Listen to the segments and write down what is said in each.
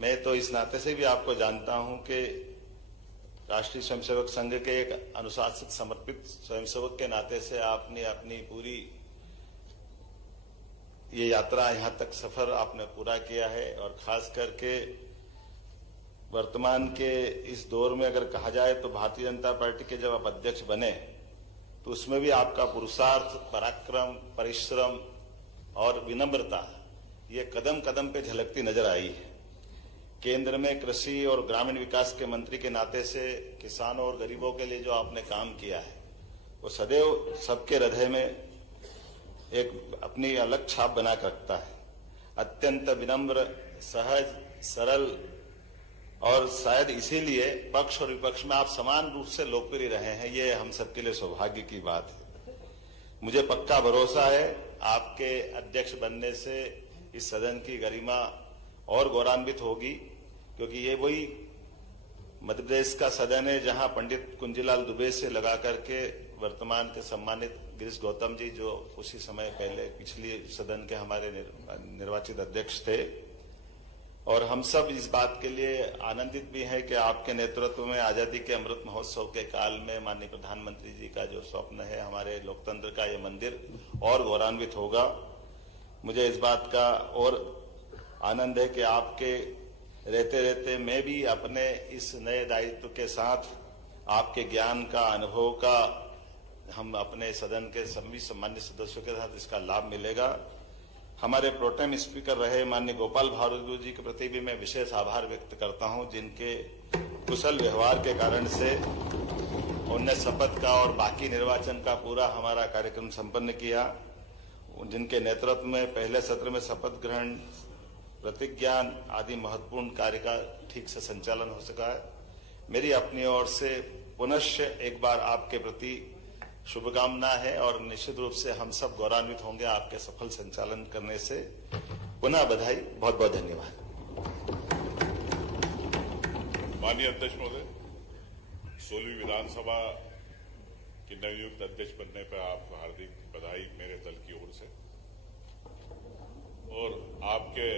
मैं तो इस नाते से भी आपको जानता हूं कि राष्ट्रीय स्वयंसेवक संघ के एक अनुशासित समर्पित स्वयंसेवक के नाते से आपने अपनी पूरी ये यात्रा यहां तक सफर आपने पूरा किया है। और खास करके वर्तमान के इस दौर में अगर कहा जाए तो भारतीय जनता पार्टी के जब आप अध्यक्ष बने तो उसमें भी आपका पुरुषार्थ, पराक्रम, परिश्रम और विनम्रता ये कदम कदम पे झलकती नजर आई है। केंद्र में कृषि और ग्रामीण विकास के मंत्री के नाते से किसानों और गरीबों के लिए जो आपने काम किया है वो सदैव सबके हृदय में एक अपनी अलग छाप बना कर रखता है। अत्यंत विनम्र, सहज, सरल और शायद इसीलिए पक्ष और विपक्ष में आप समान रूप से लोकप्रिय रहे हैं। ये हम सबके लिए सौभाग्य की बात है। मुझे पक्का भरोसा है आपके अध्यक्ष बनने से इस सदन की गरिमा और गौरवान्वित होगी, क्योंकि ये वही मध्य प्रदेश का सदन है जहां पंडित कुंजीलाल दुबे से लगा करके वर्तमान के सम्मानित गिरीश गौतम जी, जो उसी समय पहले पिछली सदन के हमारे निर्वाचित अध्यक्ष थे, और हम सब इस बात के लिए आनंदित भी हैं कि आपके नेतृत्व में आजादी के अमृत महोत्सव के काल में माननीय प्रधानमंत्री जी का जो स्वप्न है हमारे लोकतंत्र का, ये मंदिर और गौरवान्वित होगा। मुझे इस बात का और आनंद है कि आपके रहते रहते मैं भी अपने इस नए दायित्व के साथ आपके ज्ञान का, अनुभव का हम अपने सदन के सभी सम्मानित सदस्यों के साथ इसका लाभ मिलेगा। हमारे प्रोटेम स्पीकर रहे माननीय गोपाल भार्गव जी के प्रति भी मैं विशेष आभार व्यक्त करता हूं, जिनके कुशल व्यवहार के कारण से उनने शपथ का और बाकी निर्वाचन का पूरा हमारा कार्यक्रम संपन्न किया। जिनके नेतृत्व में पहले सत्र में शपथ ग्रहण, प्रतिज्ञा आदि महत्वपूर्ण कार्य का ठीक से संचालन हो सका है। मेरी अपनी ओर से पुनश्च एक बार आपके प्रति शुभकामना है और निश्चित रूप से हम सब गौरवान्वित होंगे आपके सफल संचालन करने से। पुनः बधाई, बहुत बहुत धन्यवाद। माननीय अध्यक्ष महोदय, 16वीं विधानसभा की नवनियुक्त अध्यक्ष बनने पर आपको हार्दिक बधाई मेरे दल की ओर से। और आपके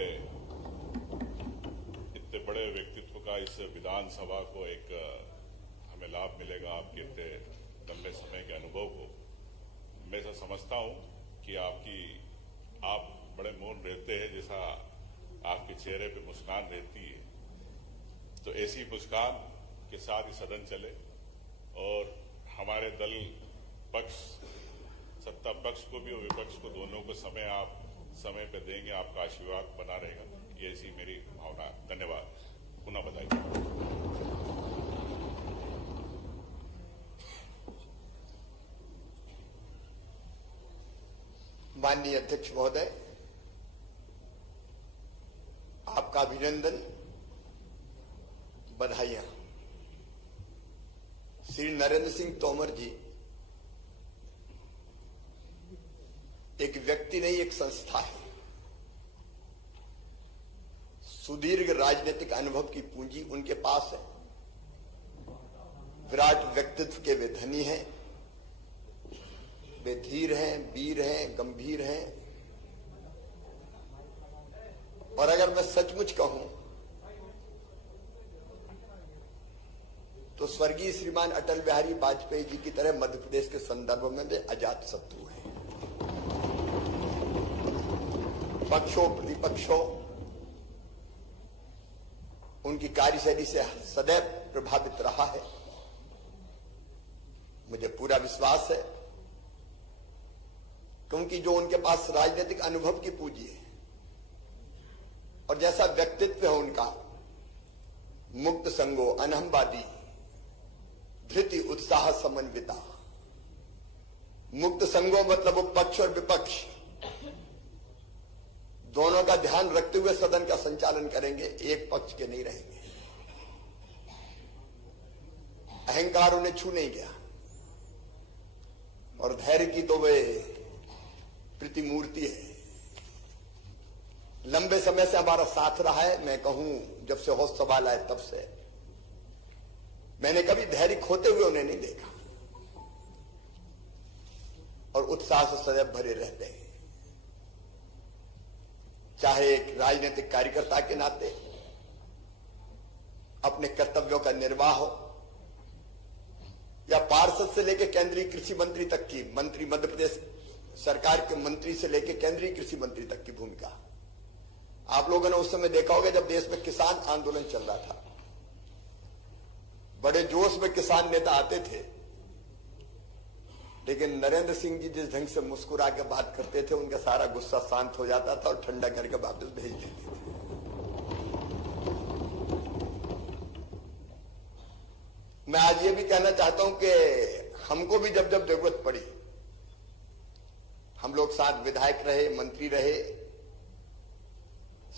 इतने बड़े व्यक्तित्व का इस विधानसभा को एक हमें लाभ मिलेगा आपके इतने लंबे समय के अनुभव को। मैं ऐसा समझता हूं कि आप बड़े मौन रहते हैं, जैसा आपके चेहरे पे मुस्कान रहती है, तो ऐसी मुस्कान के साथ ही सदन चले और हमारे दल पक्ष, सत्ता पक्ष को भी और विपक्ष को दोनों को समय पे देंगे। आपका आशीर्वाद बना रहेगा, ये ऐसी मेरी भावना। धन्यवाद, पुनः बधाई। माननीय अध्यक्ष महोदय, आपका अभिनंदन, बधाइयां। श्री नरेंद्र सिंह तोमर जी एक व्यक्ति नहीं, एक संस्था है। सुदीर्घ राजनीतिक अनुभव की पूंजी उनके पास है। विराट व्यक्तित्व के वे धनी हैं, वे धीर हैं, वीर हैं, गंभीर हैं। और अगर मैं सचमुच कहूं तो स्वर्गीय श्रीमान अटल बिहारी वाजपेयी जी की तरह मध्य प्रदेश के संदर्भ में वे अजात शत्रु हैं। पक्षों प्रतिपक्षों उनकी कार्यशैली से सदैव प्रभावित रहा है। मुझे पूरा विश्वास है क्योंकि जो उनके पास राजनीतिक अनुभव की पूंजी है और जैसा व्यक्तित्व है उनका, मुक्त संगो, अनहमवादी, धृति, उत्साह, समन्विता। मुक्त संगो मतलब वो पक्ष और विपक्ष दोनों का ध्यान रखते हुए सदन का संचालन करेंगे, एक पक्ष के नहीं रहेंगे। अहंकार उन्हें छू नहीं गया और धैर्य की तो वे प्रतिमूर्ति है। लंबे समय से हमारा साथ रहा है। मैं कहूं जब से होश सवाल आए तब से मैंने कभी धैर्य खोते हुए उन्हें नहीं देखा और उत्साह से सदैव भरे रहते हैं। चाहे एक राजनीतिक कार्यकर्ता के नाते, अपने कर्तव्यों का निर्वाह हो, या पार्षद से लेकर केंद्रीय कृषि मंत्री तक की मंत्री, मध्य प्रदेश सरकार के मंत्री से लेकर केंद्रीय कृषि मंत्री तक की भूमिका। आप लोगों ने उस समय देखा होगा जब देश में किसान आंदोलन चल रहा था, बड़े जोश में किसान नेता आते थे, लेकिन नरेंद्र सिंह जी जिस ढंग से मुस्कुरा के बात करते थे, उनका सारा गुस्सा शांत हो जाता था और ठंडा करके वापस भेज देते थे। मैं आज ये भी कहना चाहता हूं कि हमको भी जब जब जरूरत पड़ी, हम लोग साथ विधायक रहे, मंत्री रहे,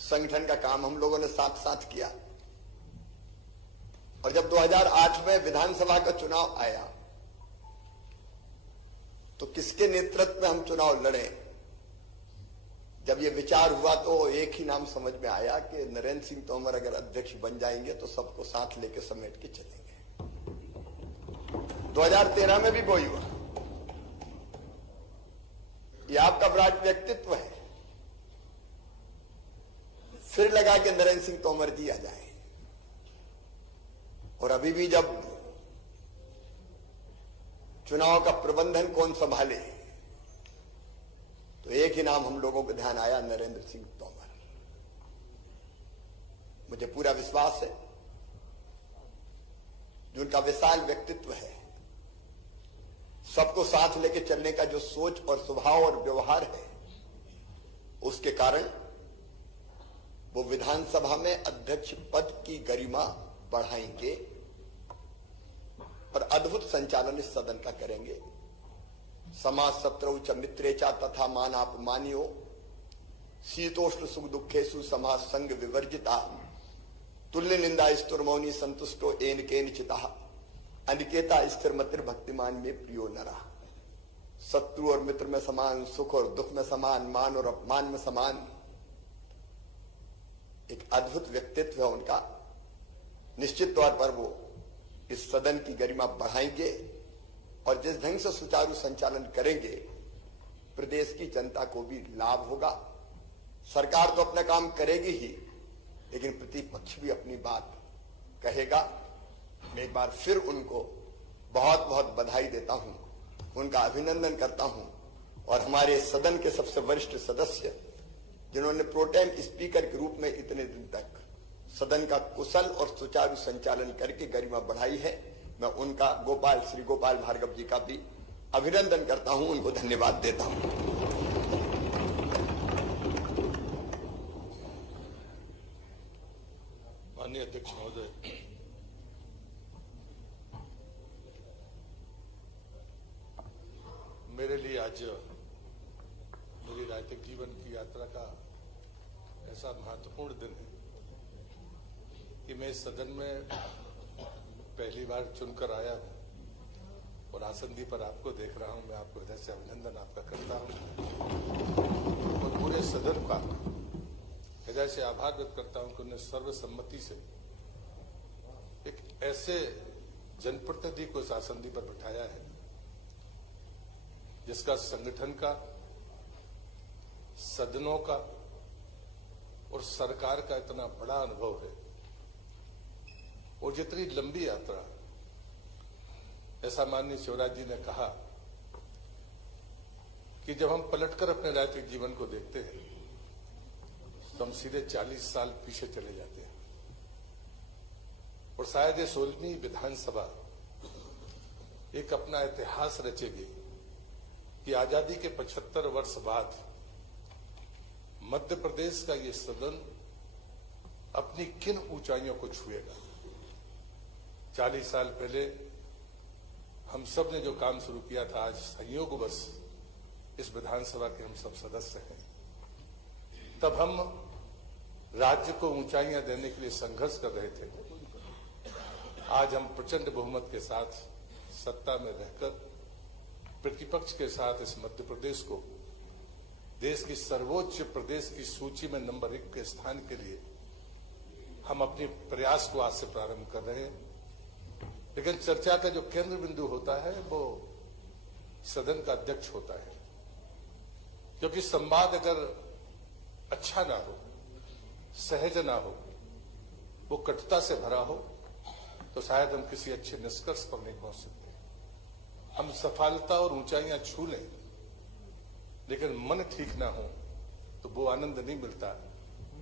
संगठन का काम हम लोगों ने साथ साथ किया। और जब 2008 में विधानसभा का चुनाव आया तो किसके नेतृत्व में हम चुनाव लड़े, जब ये विचार हुआ तो एक ही नाम समझ में आया कि नरेंद्र सिंह तोमर अगर अध्यक्ष बन जाएंगे तो सबको साथ लेकर समेट के चलेंगे। 2013 में भी वही हुआ। ये आपका विराट व्यक्तित्व है, फिर लगा कि नरेंद्र सिंह तोमर जी आ जाए। और अभी भी जब चुनाव का प्रबंधन कौन संभाले तो एक ही नाम हम लोगों को ध्यान आया, नरेंद्र सिंह तोमर। मुझे पूरा विश्वास है जो उनका विशाल व्यक्तित्व है, सबको साथ लेके चलने का जो सोच और स्वभाव और व्यवहार है, उसके कारण वो विधानसभा में अध्यक्ष पद की गरिमा बढ़ाएंगे और अद्भुत संचालन इस सदन का करेंगे। समाज शत्रु च मित्रेचा तथा मानापमानियो शीतोष्ण सुख दुखेशु समाज संग विवर्जिता तुल्य निंदा स्तुर्मौनी संतुष्टो एन केन चिता अनिकेता स्थिर मतिर भक्तिमान में प्रियो नरा। शत्रु और मित्र में समान, सुख और दुख में समान, मान और अपमान में समान। एक अद्भुत व्यक्तित्व है उनका। निश्चित तौर पर वो इस सदन की गरिमा बढ़ाएंगे और जिस ढंग से सुचारू संचालन करेंगे प्रदेश की जनता को भी लाभ होगा। सरकार तो अपना काम करेगी ही, लेकिन प्रतिपक्ष भी अपनी बात कहेगा। मैं एक बार फिर उनको बहुत बहुत बधाई देता हूं, उनका अभिनंदन करता हूं। और हमारे सदन के सबसे वरिष्ठ सदस्य जिन्होंने प्रोटेम स्पीकर के रूप में इतने दिन तक सदन का कुशल और सुचारू संचालन करके गरिमा बढ़ाई है, मैं उनका श्री गोपाल भार्गव जी का भी अभिनंदन करता हूं, उनको धन्यवाद देता हूं। माननीय अध्यक्ष महोदय, मेरे लिए आज मेरी राजनीतिक जीवन की यात्रा का ऐसा महत्वपूर्ण दिन है कि मैं इस सदन में पहली बार चुनकर आया हूं और आसंदी पर आपको देख रहा हूं। मैं आपको हृदय से अभिनंदन आपका करता हूं और पूरे सदन का हृदय से आभार व्यक्त करता हूं कि उन्हें सर्वसम्मति से एक ऐसे जनप्रतिनिधि को इस आसंदी पर बिठाया है जिसका संगठन का, सदनों का और सरकार का इतना बड़ा अनुभव है और जितनी लंबी यात्रा, ऐसा माननीय शिवराज जी ने कहा कि जब हम पलटकर अपने राजनीतिक जीवन को देखते हैं तो हम सीधे 40 साल पीछे चले जाते हैं। और शायद ये 16वीं विधानसभा एक अपना इतिहास रचेगी कि आजादी के 75 वर्ष बाद मध्य प्रदेश का ये सदन अपनी किन ऊंचाइयों को छुएगा। 40 साल पहले हम सब ने जो काम शुरू किया था, आज संयोगवश इस विधानसभा के हम सब सदस्य हैं। तब हम राज्य को ऊंचाइयां देने के लिए संघर्ष कर रहे थे। आज हम प्रचंड बहुमत के साथ सत्ता में रहकर प्रतिपक्ष के साथ इस मध्य प्रदेश को देश की सर्वोच्च प्रदेश की सूची में नंबर 1 के स्थान के लिए हम अपने प्रयास को आज से प्रारंभ कर रहे हैं। लेकिन चर्चा का जो केंद्र बिंदु होता है वो सदन का अध्यक्ष होता है, क्योंकि संवाद अगर अच्छा ना हो, सहज ना हो, वो कटुता से भरा हो तो शायद हम किसी अच्छे निष्कर्ष पर नहीं पहुंच सकते। हम सफलता और ऊंचाइयां छू लें, लेकिन मन ठीक ना हो तो वो आनंद नहीं मिलता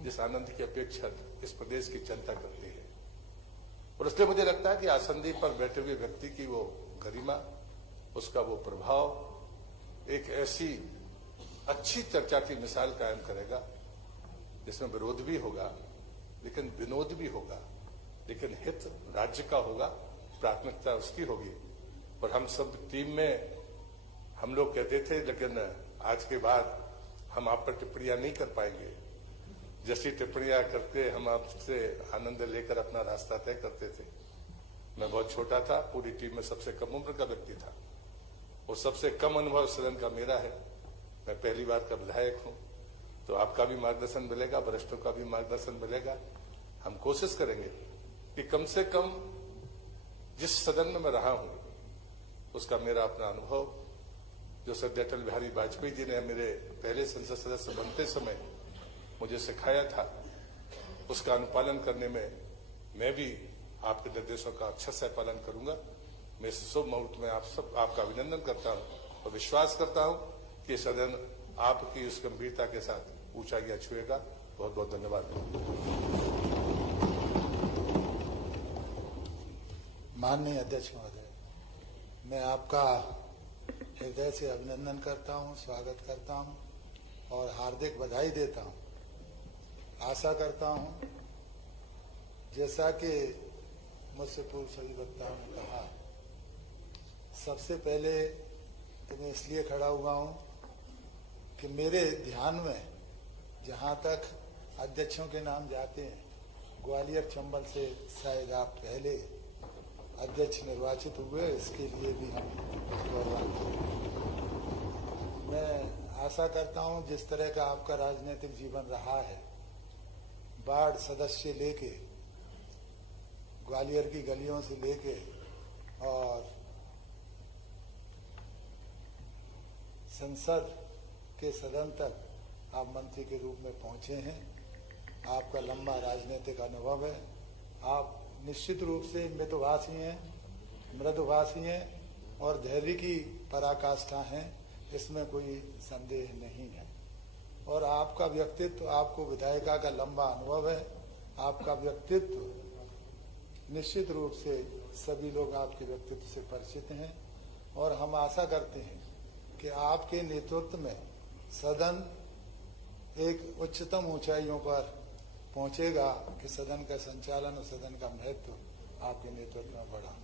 जिस आनंद की अपेक्षा इस प्रदेश की जनता करती है। और इसलिए मुझे लगता है कि आसंदी पर बैठे हुए व्यक्ति की वो गरिमा, उसका वो प्रभाव एक ऐसी अच्छी चर्चा की मिसाल कायम करेगा जिसमें विरोध भी होगा, लेकिन विनोद भी होगा, लेकिन हित राज्य का होगा, प्राथमिकता उसकी होगी। और हम सब टीम में हम लोग कहते थे, लेकिन आज के बाद हम आप पर टिप्पणियां नहीं कर पाएंगे। जैसी टिप्पणियां करके हम आपसे आनंद लेकर अपना रास्ता तय करते थे। मैं बहुत छोटा था, पूरी टीम में सबसे कम उम्र का व्यक्ति था और सबसे कम अनुभव सदन का मेरा है। मैं पहली बार का विधायक हूं, तो आपका भी मार्गदर्शन मिलेगा, वरिष्ठों का भी मार्गदर्शन मिलेगा। हम कोशिश करेंगे कि कम से कम जिस सदन में मैं रहा हूं उसका मेरा अपना अनुभव, जो सर अटल बिहारी वाजपेयी जी ने मेरे पहले संसद सदस्य बनते समय मुझे सिखाया था, उसका अनुपालन करने में मैं भी आपके निर्देशों का अक्षर से पालन करूंगा। मैं इस शुभ मुहूर्त में आपका अभिनंदन करता हूं और विश्वास करता हूं कि सदन आपकी उस गंभीरता के साथ ऊंचाइयां छुएगा। बहुत बहुत धन्यवाद। माननीय अध्यक्ष महोदय, मैं आपका हृदय से अभिनंदन करता हूं, स्वागत करता हूं और हार्दिक बधाई देता हूं। आशा करता हूं, जैसा कि मुझसे पूर्व सभी वक्ताओं ने कहा, सबसे पहले तो मैं इसलिए खड़ा हुआ हूं कि मेरे ध्यान में जहां तक अध्यक्षों के नाम जाते हैं, ग्वालियर चंबल से शायद आप पहले अध्यक्ष निर्वाचित हुए, इसके लिए भी हम गौरवान्वित हैं। मैं आशा करता हूं जिस तरह का आपका राजनीतिक जीवन रहा है, वार्ड सदस्य लेके, ग्वालियर की गलियों से लेके और संसद के सदन तक आप मंत्री के रूप में पहुंचे हैं। आपका लंबा राजनीतिक अनुभव है। आप निश्चित रूप से मितभाषी हैं, मृदुभाषी हैं और धैर्य की पराकाष्ठा हैं, इसमें कोई संदेह नहीं है। और आपका व्यक्तित्व, आपको विधायिका का लंबा अनुभव है, आपका व्यक्तित्व निश्चित रूप से सभी लोग आपके व्यक्तित्व से परिचित हैं और हम आशा करते हैं कि आपके नेतृत्व में सदन एक उच्चतम ऊंचाइयों पर पहुंचेगा कि सदन का संचालन और सदन का महत्व आपके नेतृत्व में बढ़ा।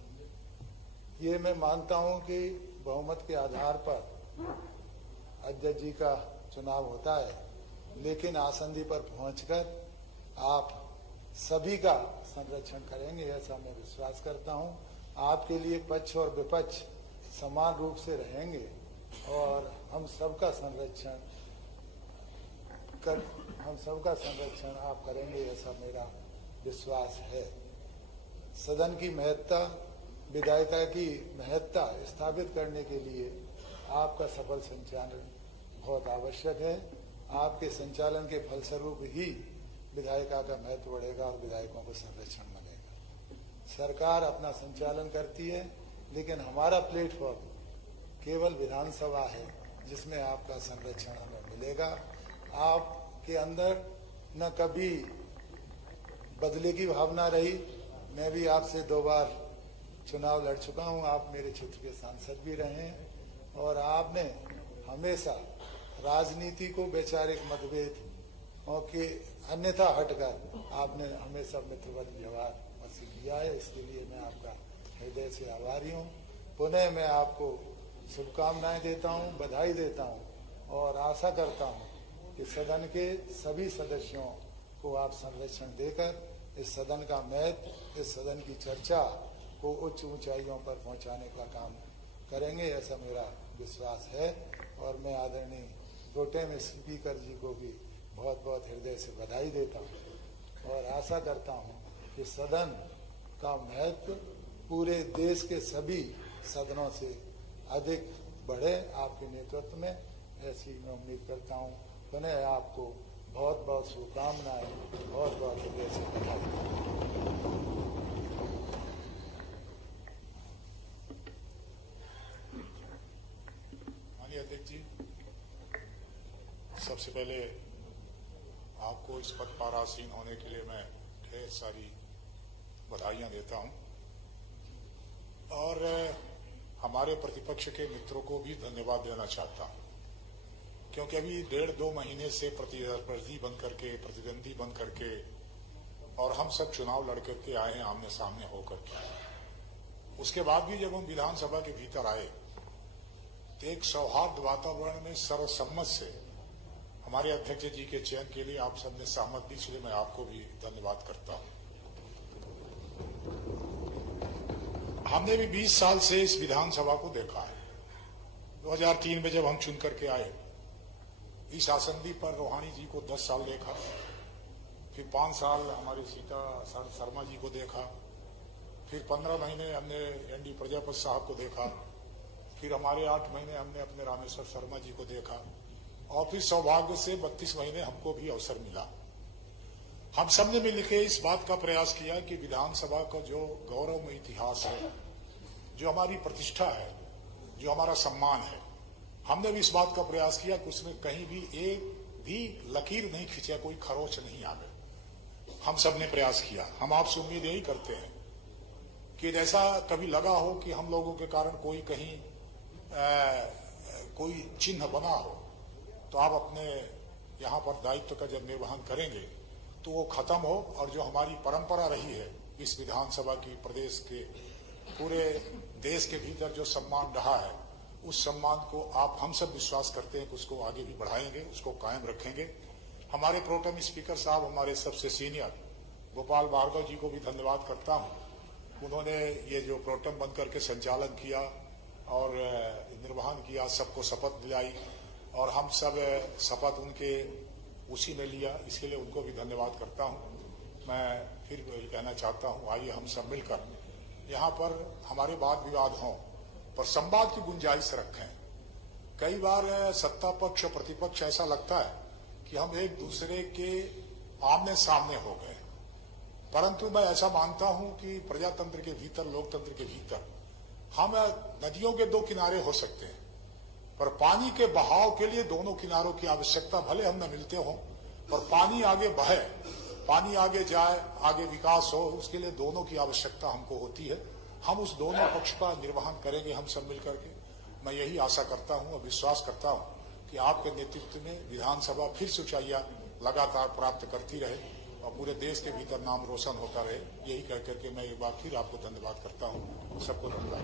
ये मैं मानता हूं कि बहुमत के आधार पर अध्यक्ष जी का चुनाव होता है, लेकिन आसंदी पर पहुंचकर आप सभी का संरक्षण करेंगे, ऐसा मैं विश्वास करता हूं। आपके लिए पक्ष और विपक्ष समान रूप से रहेंगे और हम सबका संरक्षण आप करेंगे, ऐसा मेरा विश्वास है। सदन की महत्ता, विधायिका की महत्ता स्थापित करने के लिए आपका सफल संचालन बहुत आवश्यक है। आपके संचालन के फलस्वरूप ही विधायिका का महत्व बढ़ेगा और विधायकों को संरक्षण मिलेगा। सरकार अपना संचालन करती है, लेकिन हमारा प्लेटफॉर्म केवल विधानसभा है जिसमें आपका संरक्षण हमें मिलेगा। आपके अंदर न कभी बदले की भावना रही। मैं भी आपसे 2 बार चुनाव लड़ चुका हूं, आप मेरे क्षेत्र के सांसद भी रहे हैं और आपने हमेशा राजनीति को वैचारिक मतभेद और के अन्यथा हटकर आपने हमेशा मित्रवत व्यवहार वैसे किया है। इसके लिए मैं आपका हृदय से आभारी हूँ। पुनः मैं आपको शुभकामनाएं देता हूँ, बधाई देता हूँ और आशा करता हूँ कि सदन के सभी सदस्यों को आप संरक्षण देकर इस सदन का महत्व, इस सदन की चर्चा को उच्च ऊंचाइयों पर पहुंचाने का काम करेंगे, ऐसा मेरा विश्वास है। और मैं आदरणीय प्रोटेम स्पीकर जी को भी बहुत बहुत हृदय से बधाई देता हूँ और आशा करता हूँ कि सदन का महत्व पूरे देश के सभी सदनों से अधिक बढ़े आपके नेतृत्व में, ऐसी मैं उम्मीद करता हूँ। पुनः आपको बहुत बहुत शुभकामनाएं, बहुत बहुत हृदय से बधाई। सबसे पहले आपको इस पद पर आसीन होने के लिए मैं ढेर सारी बधाइयां देता हूं और हमारे प्रतिपक्ष के मित्रों को भी धन्यवाद देना चाहता हूं, क्योंकि अभी 1.5-2 महीने से प्रतिस्पर्धी बन करके, प्रतिद्वंदी बन करके और हम सब चुनाव लड़ करके आए हैं, आमने सामने होकर के। उसके बाद भी जब हम विधानसभा के भीतर आए तो एक सौहार्द वातावरण में सर्वसम्मत से हमारे अध्यक्ष जी के चयन के लिए आप सबने सहमत दी, इसलिए मैं आपको भी धन्यवाद करता हूं। हमने भी 20 साल से इस विधानसभा को देखा है। 2003 में जब हम चुन करके आए, इस आसंदी पर रोहानी जी को 10 साल देखा, फिर 5 साल हमारे सीता शर्मा जी को देखा, फिर 15 महीने हमने एनडी प्रजापति साहब को देखा, फिर हमारे 8 महीने हमने अपने रामेश्वर शर्मा जी को देखा और फिर सौभाग्य से 32 महीने हमको भी अवसर मिला। हम सबने मिलकर इस बात का प्रयास किया कि विधानसभा का जो गौरवमय इतिहास है, जो हमारी प्रतिष्ठा है, जो हमारा सम्मान है, हमने भी इस बात का प्रयास किया कि उसमें कहीं भी एक भी लकीर नहीं खींचा, कोई खरोच नहीं आवे। हम सब ने प्रयास किया। हम आपसे उम्मीद यही करते हैं कि ऐसा कभी लगा हो कि हम लोगों के कारण कोई कहीं कोई चिन्ह बना हो, तो आप अपने यहाँ पर दायित्व का जब निर्वहन करेंगे तो वो खत्म हो और जो हमारी परंपरा रही है इस विधानसभा की, प्रदेश के पूरे देश के भीतर जो सम्मान रहा है, उस सम्मान को आप हम सब विश्वास करते हैं कि उसको आगे भी बढ़ाएंगे, उसको कायम रखेंगे। हमारे प्रोटेम स्पीकर साहब, हमारे सबसे सीनियर गोपाल भार्गव जी को भी धन्यवाद करता हूं। उन्होंने ये जो प्रोटेम बन करके संचालन किया और निर्वहन किया, सबको शपथ दिलाई और हम सब शपथ उनके उसी में लिया, इसके लिए उनको भी धन्यवाद करता हूं। मैं फिर वही कहना चाहता हूं, आइए हम सब मिलकर यहाँ पर हमारे वाद विवाद हों पर संवाद की गुंजाइश रखें। कई बार सत्ता पक्ष और प्रतिपक्ष ऐसा लगता है कि हम एक दूसरे के आमने सामने हो गए, परंतु मैं ऐसा मानता हूं कि प्रजातंत्र के भीतर, लोकतंत्र के भीतर हम नदियों के 2 किनारे हो सकते हैं, पर पानी के बहाव के लिए दोनों किनारों की आवश्यकता, भले हम न मिलते हों, पर पानी आगे बहे, पानी आगे जाए, आगे विकास हो, उसके लिए दोनों की आवश्यकता हमको होती है। हम उस दोनों पक्ष का निर्वहन करेंगे हम सब मिलकर के। मैं यही आशा करता हूं और विश्वास करता हूं कि आपके नेतृत्व में विधानसभा फिर से ऊंचाइयां लगातार प्राप्त करती रहे और पूरे देश के भीतर नाम रोशन होता रहे। यही कह करके मैं एक बार फिर आपको धन्यवाद करता हूं। सबको धन्यवाद।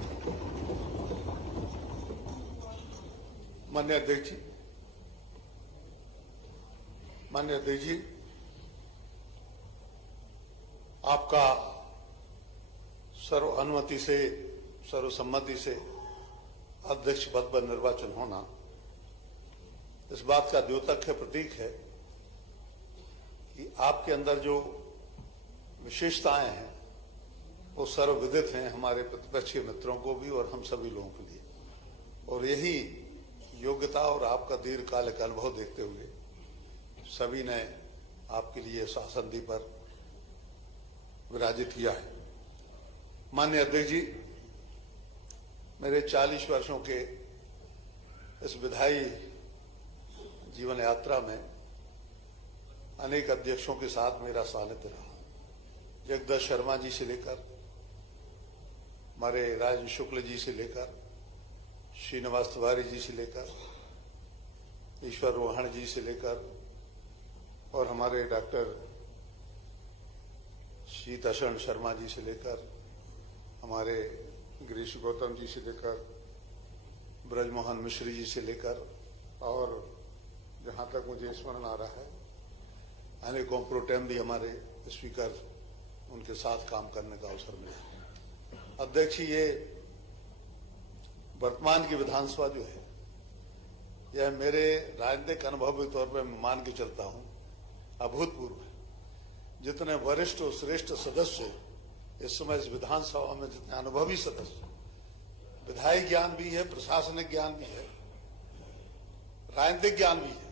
माननीय अध्यक्ष जी, आपका सर्वानुमति से, सर्वसम्मति से अध्यक्ष पद पर निर्वाचन होना इस बात का द्योतक है, प्रतीक है कि आपके अंदर जो विशेषताएं हैं वो सर्वविदित हैं हमारे प्रतिपक्षी मित्रों को भी और हम सभी लोगों के लिए। और यही योग्यता और आपका दीर्घकालिक अनुभव देखते हुए सभी ने आपके लिए शासनदी पर विराजित किया है। माननीय अध्यक्ष जी, मेरे 40 वर्षों के इस विधायी जीवन यात्रा में अनेक अध्यक्षों के साथ मेरा सानिध्य रहा। जगदत्त शर्मा जी से लेकर, हमारे राज शुक्ल जी से लेकर, श्रीनिवास तिवारी जी से लेकर, ईश्वर रोहाण जी से लेकर और हमारे डॉक्टर सीताशरण शर्मा जी से लेकर, हमारे गिरीश गौतम जी से लेकर, ब्रजमोहन मिश्र जी से लेकर और जहां तक मुझे स्मरण आ रहा है अनेकों प्रोटेम भी हमारे स्पीकर, उनके साथ काम करने का अवसर मिला। अध्यक्ष, ये वर्तमान की विधानसभा जो है, यह मेरे राजनीतिक अनुभव के तौर पर मैं मान के चलता हूं अभूतपूर्व है। जितने वरिष्ठ और श्रेष्ठ सदस्य इस समय इस विधानसभा में, जितने अनुभवी सदस्य, विधायी ज्ञान भी है, प्रशासनिक ज्ञान भी है, राजनीतिक ज्ञान भी है,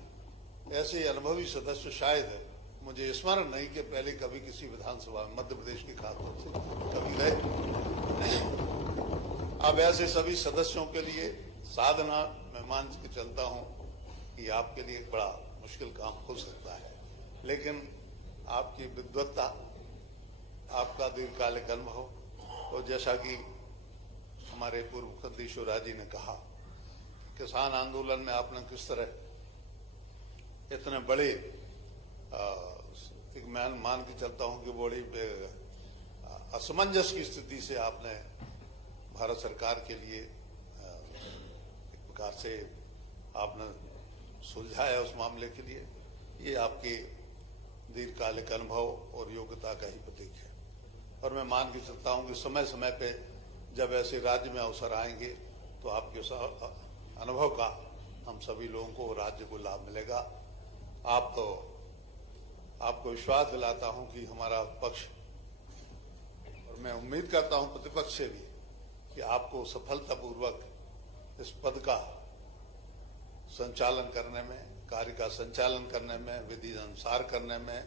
ऐसे अनुभवी सदस्य शायद है मुझे स्मरण नहीं कि पहले कभी किसी विधानसभा में मध्य प्रदेश के खासतौर से कभी रहे। अब ऐसे सभी सदस्यों के लिए साधना मैं मान के चलता हूं कि आपके लिए एक बड़ा मुश्किल काम हो सकता है, लेकिन आपकी विद्वत्ता, आपका दीर्घकालिक अनुभव, और जैसा कि हमारे पूर्व मुख्यमंत्री शिवराज जी ने कहा, किसान आंदोलन में आपने किस तरह इतने बड़े एक मैं मान के चलता हूं कि बड़ी असमंजस की स्थिति से आपने भारत सरकार के लिए एक प्रकार से आपने सुलझाया उस मामले के लिए, ये आपके दीर्घकालिक अनुभव और योग्यता का ही प्रतीक है। और मैं मान के चलता हूं कि समय समय पे जब ऐसे राज्य में अवसर आएंगे तो आपके अनुभव का हम सभी लोगों को, राज्य को लाभ मिलेगा। आपको विश्वास दिलाता हूं कि हमारा पक्ष, और मैं उम्मीद करता हूं प्रतिपक्ष से भी, कि आपको सफलतापूर्वक इस पद का संचालन करने में, कार्य का संचालन करने में, विधि अनुसार करने में,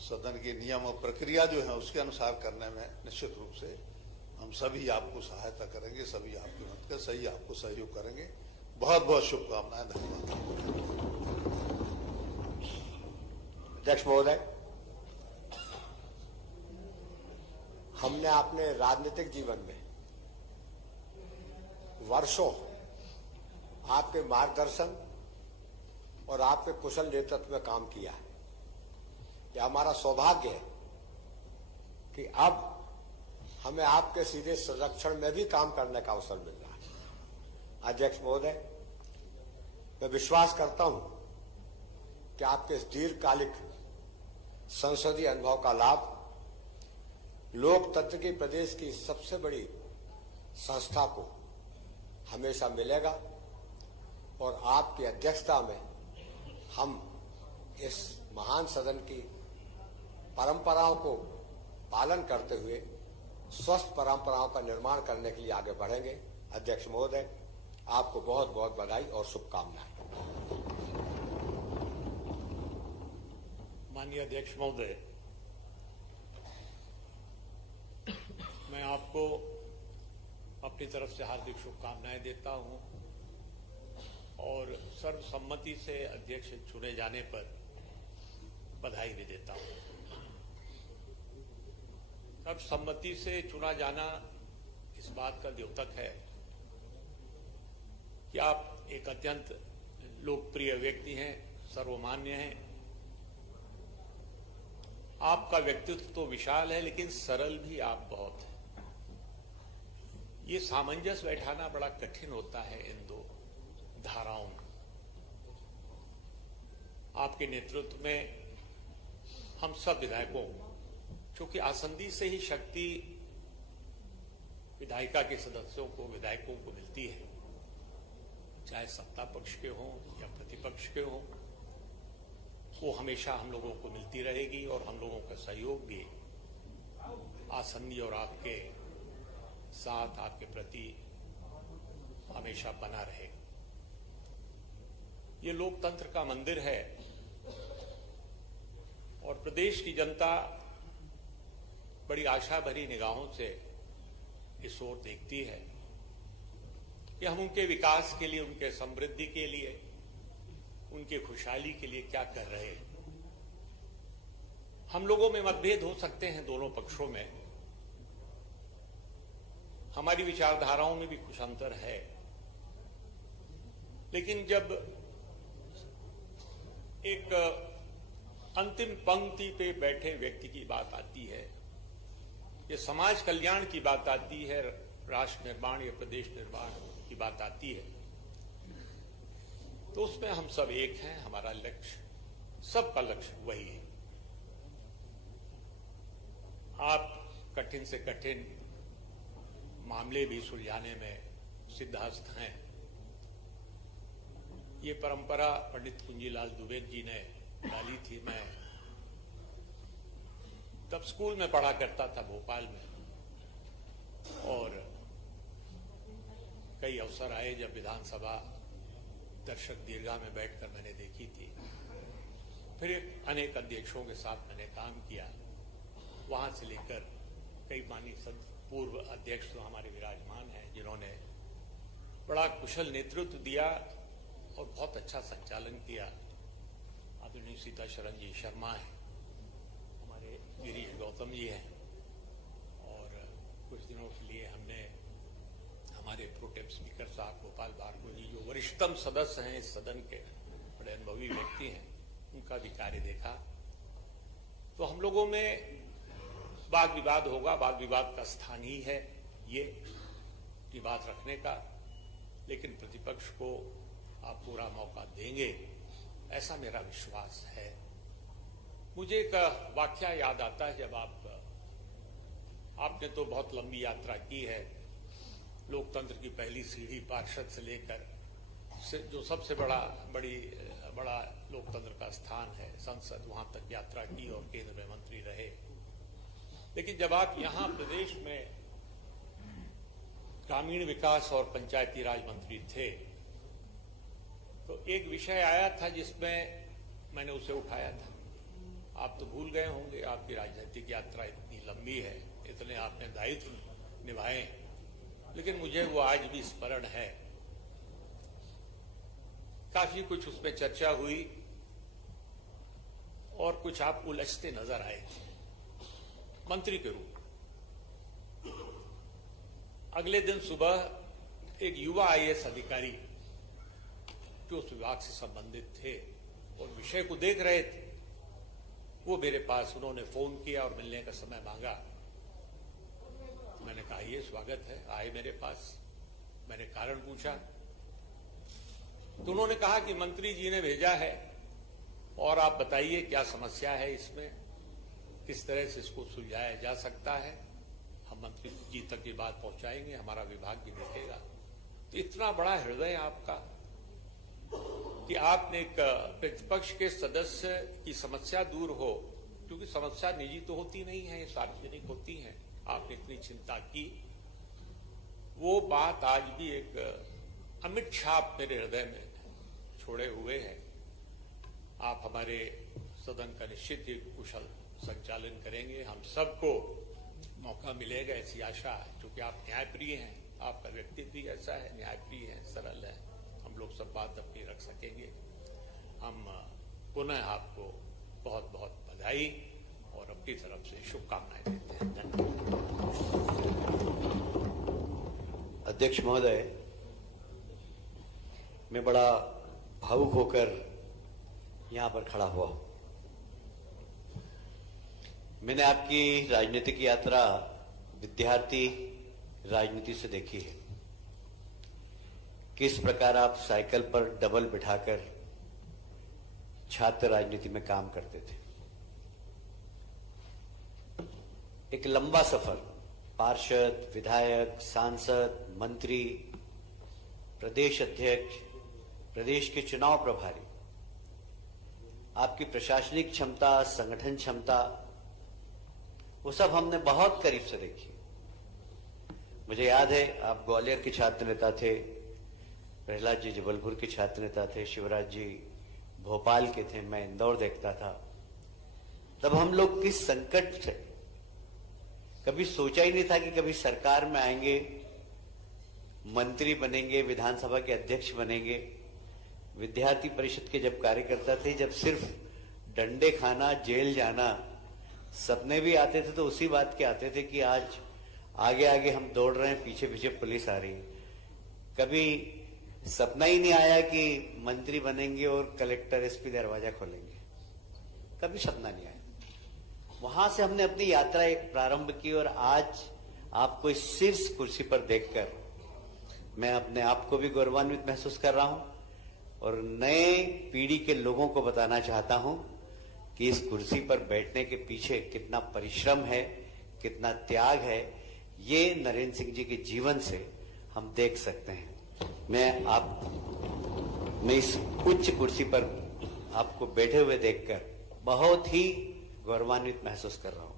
सदन के नियम और प्रक्रिया जो है उसके अनुसार करने में निश्चित रूप से हम सभी आपको सहायता करेंगे, सभी आपकी मदद कर, सही आपको सहयोग करेंगे। बहुत बहुत शुभकामनाएं। धन्यवाद। अध्यक्ष महोदय, हमने अपने राजनीतिक जीवन में वर्षों आपके मार्गदर्शन और आपके कुशल नेतृत्व में काम किया है। यह हमारा सौभाग्य है कि अब हमें आपके सीधे संरक्षण में भी काम करने का अवसर मिल रहा है। अध्यक्ष महोदय, मैं विश्वास करता हूं कि आपके इस दीर्घकालिक संसदीय अनुभव का लाभ लोकतंत्र की प्रदेश की सबसे बड़ी संस्था को हमेशा मिलेगा, और आपकी अध्यक्षता में हम इस महान सदन की परंपराओं को पालन करते हुए स्वस्थ परंपराओं का निर्माण करने के लिए आगे बढ़ेंगे। अध्यक्ष महोदय, आपको बहुत बहुत बधाई और शुभकामनाएं। माननीय अध्यक्ष महोदय, मैं आपको अपनी तरफ से हार्दिक शुभकामनाएं देता हूं और सर्वसम्मति से अध्यक्ष चुने जाने पर बधाई भी देता हूं। सर्वसम्मति से चुना जाना इस बात का द्योतक है कि आप एक अत्यंत लोकप्रिय व्यक्ति हैं, सर्वमान्य हैं। आपका व्यक्तित्व तो विशाल है, लेकिन सरल भी आप बहुत हैं। ये सामंजस्य बैठाना बड़ा कठिन होता है इन दो धाराओं में। आपके नेतृत्व में हम सब विधायकों, चूंकि आसंदी से ही शक्ति विधायिका के सदस्यों को, विधायकों को मिलती है, चाहे सत्ता पक्ष के हों या प्रतिपक्ष के हों, वो हमेशा हम लोगों को मिलती रहेगी और हम लोगों का सहयोग भी आसंदी और आपके साथ, आपके प्रति हमेशा बना रहे। ये लोकतंत्र का मंदिर है और प्रदेश की जनता बड़ी आशा भरी निगाहों से इस ओर देखती है कि हम उनके विकास के लिए, उनके समृद्धि के लिए, उनकी खुशहाली के लिए क्या कर रहे हैं। हम लोगों में मतभेद हो सकते हैं दोनों पक्षों में, हमारी विचारधाराओं में भी कुछ अंतर है, लेकिन जब एक अंतिम पंक्ति पे बैठे व्यक्ति की बात आती है, ये समाज कल्याण की बात आती है, राष्ट्र निर्माण या प्रदेश निर्माण की बात आती है, तो उसमें हम सब एक हैं। हमारा लक्ष्य, सबका लक्ष्य वही है। आप कठिन से कठिन मामले भी सुलझाने में सिद्धहस्त हैं। ये परंपरा पंडित कुंजीलाल दुबे जी ने डाली थी। मैं तब स्कूल में पढ़ा करता था भोपाल में, और कई अवसर आए जब विधानसभा दर्शक दीर्घा में बैठकर मैंने देखी थी। फिर अनेक अध्यक्षों के साथ मैंने काम किया, वहां से लेकर कई माननीय पूर्व अध्यक्ष तो हमारे विराजमान हैं, जिन्होंने बड़ा कुशल नेतृत्व दिया और बहुत अच्छा संचालन किया। आदरणीय सीताशरण जी शर्मा हैं, हमारे गिरीश गौतम जी हैं, और कुछ दिनों के लिए हमने हमारे प्रोटेम स्पीकर साहब गोपाल भार्गव जी, जो वरिष्ठतम सदस्य हैं इस सदन के, बड़े अनुभवी व्यक्ति हैं, उनका भी कार्य देखा। तो हम लोगों में वाद विवाद होगा, वाद विवाद का स्थान ही है ये की बात रखने का, लेकिन प्रतिपक्ष को आप पूरा मौका देंगे ऐसा मेरा विश्वास है। मुझे एक वाकया याद आता है, जब आपने तो बहुत लंबी यात्रा की है, लोकतंत्र की पहली सीढ़ी पार्षद से लेकर जो सबसे बड़ा लोकतंत्र का स्थान है संसद, वहां तक यात्रा की और केंद्र में मंत्री रहे। लेकिन जब आप यहां प्रदेश में ग्रामीण विकास और पंचायती राज मंत्री थे, तो एक विषय आया था जिसमें मैंने उसे उठाया था। आप तो भूल गए होंगे, आपकी राजनीतिक यात्रा इतनी लंबी है, इतने आपने दायित्व निभाए, लेकिन मुझे वो आज भी स्मरण है। काफी कुछ उसमें चर्चा हुई और कुछ आप उलझते नजर आए थे मंत्री के रूप। अगले दिन सुबह एक युवा आईएएस अधिकारी जो उस विभाग से संबंधित थे और विषय को देख रहे थे, वो मेरे पास, उन्होंने फोन किया और मिलने का समय मांगा। मैंने कहा ये स्वागत है, आए मेरे पास। मैंने कारण पूछा तो उन्होंने कहा कि मंत्री जी ने भेजा है और आप बताइए क्या समस्या है इसमें, किस तरह से इसको सुलझाया जा सकता है। हम मंत्री जी तक ये बात पहुंचाएंगे, हमारा विभाग भी देखेगा। तो इतना बड़ा हृदय आपका कि आपने एक प्रतिपक्ष के सदस्य की समस्या दूर हो, क्योंकि समस्या निजी तो होती नहीं है, सार्वजनिक होती है। आपने इतनी चिंता की, वो बात आज भी एक अमिट छाप मेरे हृदय में छोड़े हुए है। आप हमारे सदन का निश्चित ही कुशल संचालन करेंगे, हम सबको मौका मिलेगा ऐसी आशा है, क्योंकि आप न्यायप्रिय हैं, आपका व्यक्तित्व भी ऐसा है, न्यायप्रिय है, सरल है। हम लोग सब बात अपनी रख सकेंगे। हम पुनः आपको बहुत बहुत बधाई और अपनी तरफ से शुभकामनाएं देते हैं। धन्यवाद। अध्यक्ष महोदय, मैं बड़ा भावुक होकर यहां पर खड़ा हुआ हूं। मैंने आपकी राजनीतिक यात्रा विद्यार्थी राजनीति से देखी है, किस प्रकार आप साइकिल पर डबल बिठाकर छात्र राजनीति में काम करते थे। एक लंबा सफर, पार्षद, विधायक, सांसद, मंत्री, प्रदेश अध्यक्ष, प्रदेश के चुनाव प्रभारी, आपकी प्रशासनिक क्षमता, संगठन क्षमता, वो सब हमने बहुत करीब से देखी। मुझे याद है आप ग्वालियर के छात्र नेता थे, प्रहलाद जी जबलपुर के छात्र नेता थे, शिवराज जी भोपाल के थे, मैं इंदौर देखता था। तब हम लोग किस संकट थे, कभी सोचा ही नहीं था कि कभी सरकार में आएंगे, मंत्री बनेंगे, विधानसभा के अध्यक्ष बनेंगे। विद्यार्थी परिषद के जब कार्यकर्ता थे, जब सिर्फ डंडे खाना, जेल जाना सपने भी आते थे, तो उसी बात के आते थे कि आज आगे आगे हम दौड़ रहे हैं, पीछे पीछे पुलिस आ रही है। कभी सपना ही नहीं आया कि मंत्री बनेंगे और कलेक्टर एसपी दरवाजा खोलेंगे, कभी सपना नहीं आया। वहां से हमने अपनी यात्रा एक प्रारंभ की और आज आपको इस शीर्ष कुर्सी पर देखकर मैं अपने आप को भी गौरवान्वित महसूस कर रहा हूं और नए पीढ़ी के लोगों को बताना चाहता हूं कि इस कुर्सी पर बैठने के पीछे कितना परिश्रम है, कितना त्याग है, ये नरेंद्र सिंह जी के जीवन से हम देख सकते हैं। मैं इस उच्च कुर्सी पर आपको बैठे हुए देखकर बहुत ही गौरवान्वित महसूस कर रहा हूं।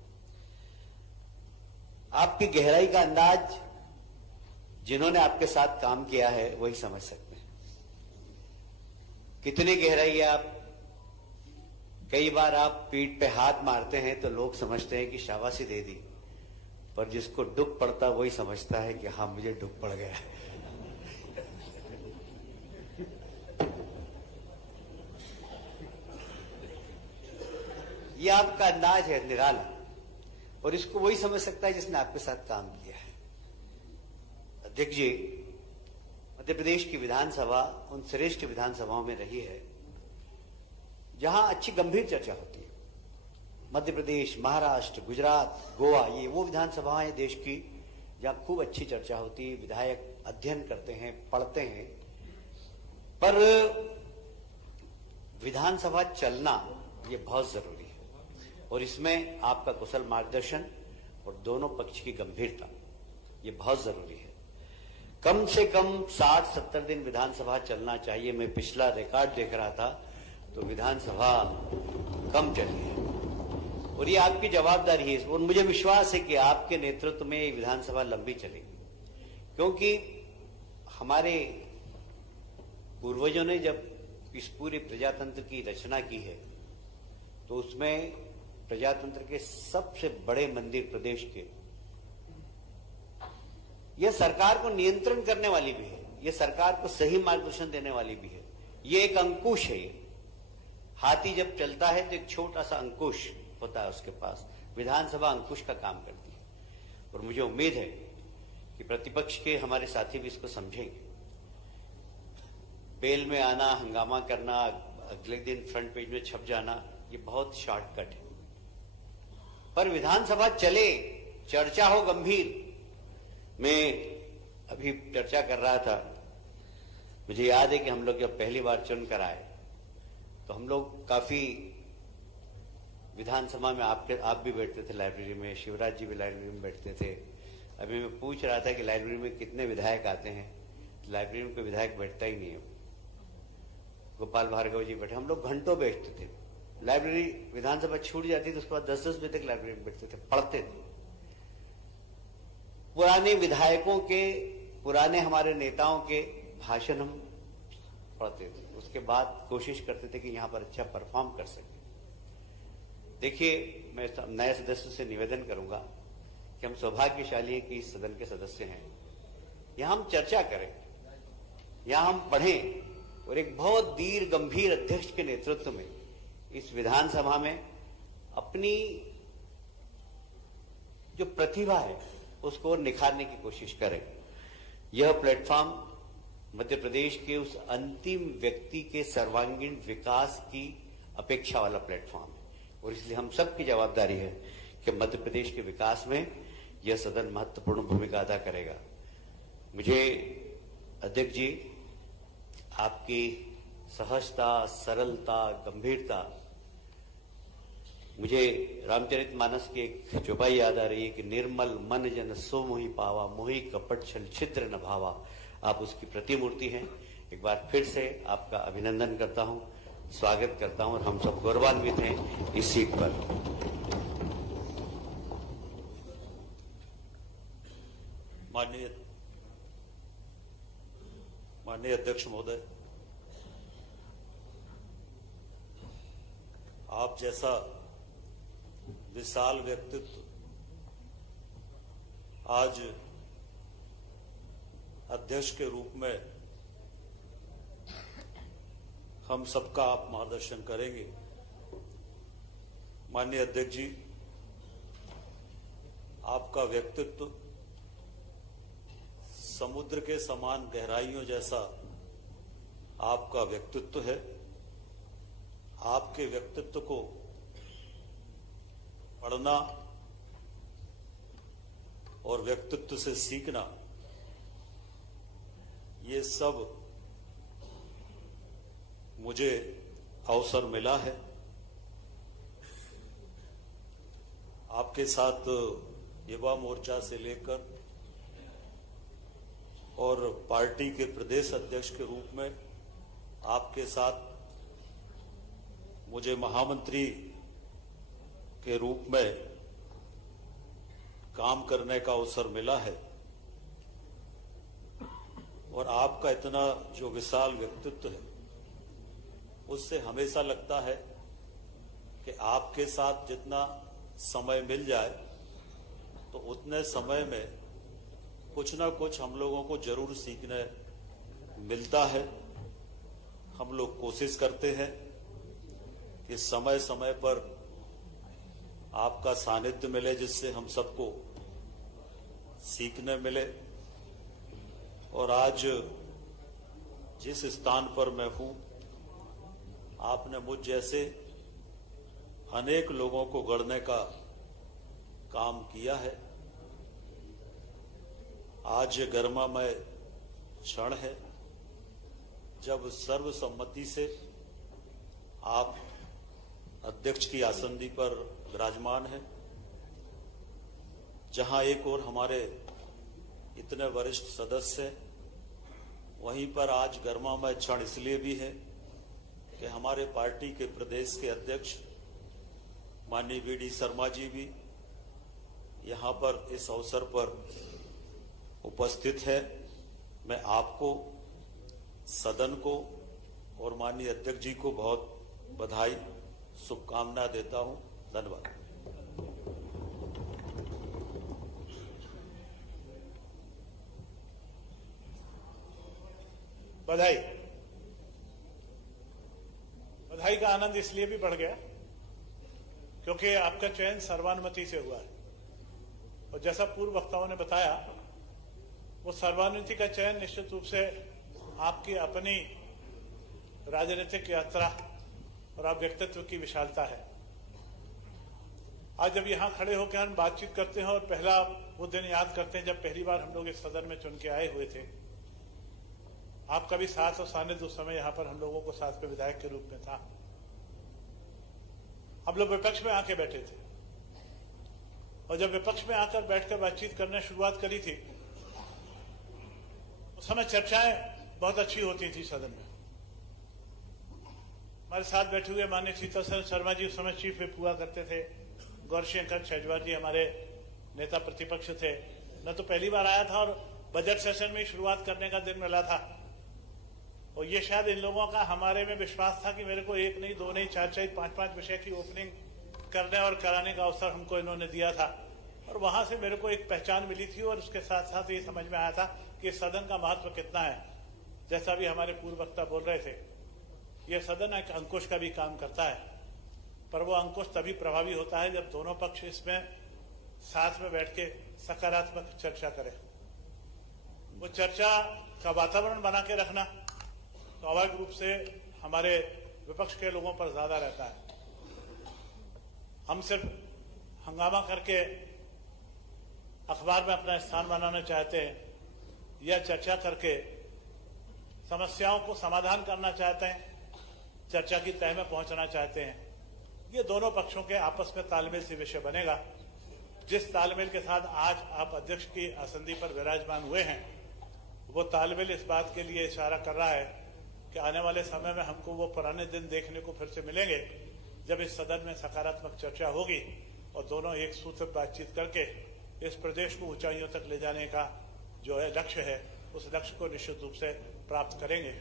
आपकी गहराई का अंदाज जिन्होंने आपके साथ काम किया है वही समझ सकते हैं, कितनी गहराई है। आप कई बार आप पीठ पे हाथ मारते हैं तो लोग समझते हैं कि शाबाशी दे दी, पर जिसको दुख पड़ता वही समझता है कि हाँ मुझे दुख पड़ गया है। ये आपका अंदाज है निराला, और इसको वही समझ सकता है जिसने आपके साथ काम किया है। अध्यक्ष जी, मध्य प्रदेश की विधानसभा उन श्रेष्ठ विधानसभाओं में रही है जहां अच्छी गंभीर चर्चा होती है। मध्य प्रदेश, महाराष्ट्र, गुजरात, गोवा, ये वो विधानसभाएं हैं देश की जहां खूब अच्छी चर्चा होती है, विधायक अध्ययन करते हैं, पढ़ते हैं। पर विधानसभा चलना ये बहुत जरूरी है, और इसमें आपका कुशल मार्गदर्शन और दोनों पक्ष की गंभीरता ये बहुत जरूरी है। कम से कम 60-70 दिन विधानसभा चलना चाहिए। मैं पिछला रिकॉर्ड देख रहा था तो विधानसभा कम चली है, और ये आपकी जवाबदारी है, और मुझे विश्वास है कि आपके नेतृत्व में ये विधानसभा लंबी चलेगी। क्योंकि हमारे पूर्वजों ने जब इस पूरे प्रजातंत्र की रचना की है तो उसमें प्रजातंत्र के सबसे बड़े मंदिर प्रदेश के, यह सरकार को नियंत्रण करने वाली भी है, यह सरकार को सही मार्गदर्शन देने वाली भी है। यह एक अंकुश है। हाथी जब चलता है तो एक छोटा सा अंकुश होता है उसके पास, विधानसभा अंकुश का काम करती है। और मुझे उम्मीद है कि प्रतिपक्ष के हमारे साथी भी इसको समझेंगे। बेल में आना, हंगामा करना, अगले दिन फ्रंट पेज में छप जाना, ये बहुत शॉर्टकट है। पर विधानसभा चले, चर्चा हो गंभीर। मैं अभी चर्चा कर रहा था, मुझे याद है कि हम लोग जब पहली बार चुन कर आए तो हम लोग काफी विधानसभा में आप भी बैठते थे लाइब्रेरी में, शिवराज जी भी लाइब्रेरी में बैठते थे। अभी मैं पूछ रहा था कि लाइब्रेरी में कितने विधायक आते हैं, लाइब्रेरी में कोई विधायक बैठता ही नहीं है। गोपाल भार्गव जी बैठे, हम लोग घंटों बैठते थे लाइब्रेरी। विधानसभा छूट जाती तो उसके बाद 10-10 बजे तक लाइब्रेरी में बैठते थे, पढ़ते थे। पुराने विधायकों के, पुराने हमारे नेताओं के भाषण हम पढ़ते थे, उसके बाद कोशिश करते थे कि यहां पर अच्छा परफॉर्म कर सके। देखिए, मैं नए सदस्यों से निवेदन करूंगा कि हम सौभाग्यशाली हैं कि इस सदन के सदस्य हैं। यहां हम चर्चा करें, यहां हम पढ़ें, और एक बहुत दीर्घ गंभीर अध्यक्ष के नेतृत्व में इस विधानसभा में अपनी जो प्रतिभा है उसको निखारने की कोशिश करें। यह प्लेटफॉर्म मध्य प्रदेश के उस अंतिम व्यक्ति के सर्वांगीण विकास की अपेक्षा वाला प्लेटफॉर्म है, और इसलिए हम सबकी जवाबदारी है कि मध्य प्रदेश के विकास में यह सदन महत्वपूर्ण भूमिका अदा करेगा। मुझे अध्यक्ष जी, आपकी सहजता, सरलता, गंभीरता, मुझे रामचरितमानस की एक चौपाई याद आ रही है कि निर्मल मन जन सो मोहि पावा, मोहि कपट छल छिद्र न भावा। आप उसकी प्रतिमूर्ति हैं। एक बार फिर से आपका अभिनंदन करता हूं, स्वागत करता हूं, और हम सब गौरवान्वित हैं इस सीट पर। माननीय अध्यक्ष महोदय, आप जैसा विशाल व्यक्तित्व आज अध्यक्ष के रूप में हम सबका आप मार्गदर्शन करेंगे। माननीय अध्यक्ष जी, आपका व्यक्तित्व समुद्र के समान गहराइयों जैसा आपका व्यक्तित्व है। आपके व्यक्तित्व को पढ़ना और व्यक्तित्व से सीखना, ये सब मुझे अवसर मिला है। आपके साथ युवा मोर्चा से लेकर और पार्टी के प्रदेश अध्यक्ष के रूप में आपके साथ मुझे महामंत्री के रूप में काम करने का अवसर मिला है, और आपका इतना जो विशाल व्यक्तित्व है उससे हमेशा लगता है कि आपके साथ जितना समय मिल जाए तो उतने समय में कुछ ना कुछ हम लोगों को जरूर सीखने मिलता है। हम लोग कोशिश करते हैं कि समय समय पर आपका सानिध्य मिले, जिससे हम सबको सीखने मिले। और आज जिस स्थान पर मैं हूं, आपने मुझ जैसे अनेक लोगों को गढ़ने का काम किया है। आज गरिमामय क्षण है जब सर्वसम्मति से आप अध्यक्ष की आसंदी पर विराजमान हैं। जहां एक और हमारे इतने वरिष्ठ सदस्य हैं, वहीं पर आज गरिमामय क्षण इसलिए भी है कि हमारे पार्टी के प्रदेश के अध्यक्ष माननीय वीडी शर्मा जी भी यहां पर इस अवसर पर उपस्थित है। मैं आपको, सदन को और माननीय अध्यक्ष जी को बहुत बधाई, शुभकामना देता हूं। धन्यवाद। बधाई का आनंद इसलिए भी बढ़ गया क्योंकि आपका चयन सर्वानुमति से हुआ है, और जैसा पूर्व वक्ताओं ने बताया, वो सर्वानुमति का चयन निश्चित रूप से आपकी अपनी राजनीतिक यात्रा और आप व्यक्तित्व की विशालता है। आज जब यहां खड़े होकर हम बातचीत करते हैं और पहला वो दिन याद करते हैं जब पहली बार हम लोग इस सदन में चुन के आए हुए थे। आपका भी साथ और सानिध्य उस समय यहां पर हम लोगों को साथ में विधायक के रूप में था। हम लोग विपक्ष में आके बैठे थे, और जब विपक्ष में आकर बैठकर बातचीत करने शुरुआत करी थी, उस समय चर्चाएं बहुत अच्छी होती थी सदन में। हमारे साथ बैठे हुए माननीय सीतारमण शर्मा जी उस समय चीफ विप हुआ करते थे। गौरशंकर छेजवार जी हमारे नेता प्रतिपक्ष थे। मैं तो पहली बार आया था और बजट सेशन में शुरुआत करने का दिन मिला था, और ये शायद इन लोगों का हमारे में विश्वास था कि मेरे को एक नहीं, दो नहीं, चार चार, पांच विषय की ओपनिंग करने और कराने का अवसर हमको इन्होंने दिया था। और वहां से मेरे को एक पहचान मिली थी, और उसके साथ साथ ये समझ में आया था कि सदन का महत्व कितना है। जैसा भी हमारे पूर्व वक्ता बोल रहे थे, यह सदन एक अंकुश का भी काम करता है, पर वो अंकुश तभी प्रभावी होता है जब दोनों पक्ष इसमें साथ में बैठ के सकारात्मक चर्चा करें। वो चर्चा का वातावरण बना के रखना स्वाभाविक रूप से हमारे विपक्ष के लोगों पर ज्यादा रहता है। हम सिर्फ हंगामा करके अखबार में अपना स्थान बनाना चाहते हैं, या चर्चा करके समस्याओं को समाधान करना चाहते हैं, चर्चा की तह में पहुंचना चाहते हैं। ये दोनों पक्षों के आपस में तालमेल से विषय बनेगा। जिस तालमेल के साथ आज आप अध्यक्ष की आसंदी पर विराजमान हुए हैं, वो तालमेल इस बात के लिए इशारा कर रहा है कि आने वाले समय में हमको वो पुराने दिन देखने को फिर से मिलेंगे जब इस सदन में सकारात्मक चर्चा होगी और दोनों एक सूत्र बातचीत करके इस प्रदेश को ऊंचाइयों तक ले जाने का जो है लक्ष्य है, उस लक्ष्य को निश्चित रूप से प्राप्त करेंगे।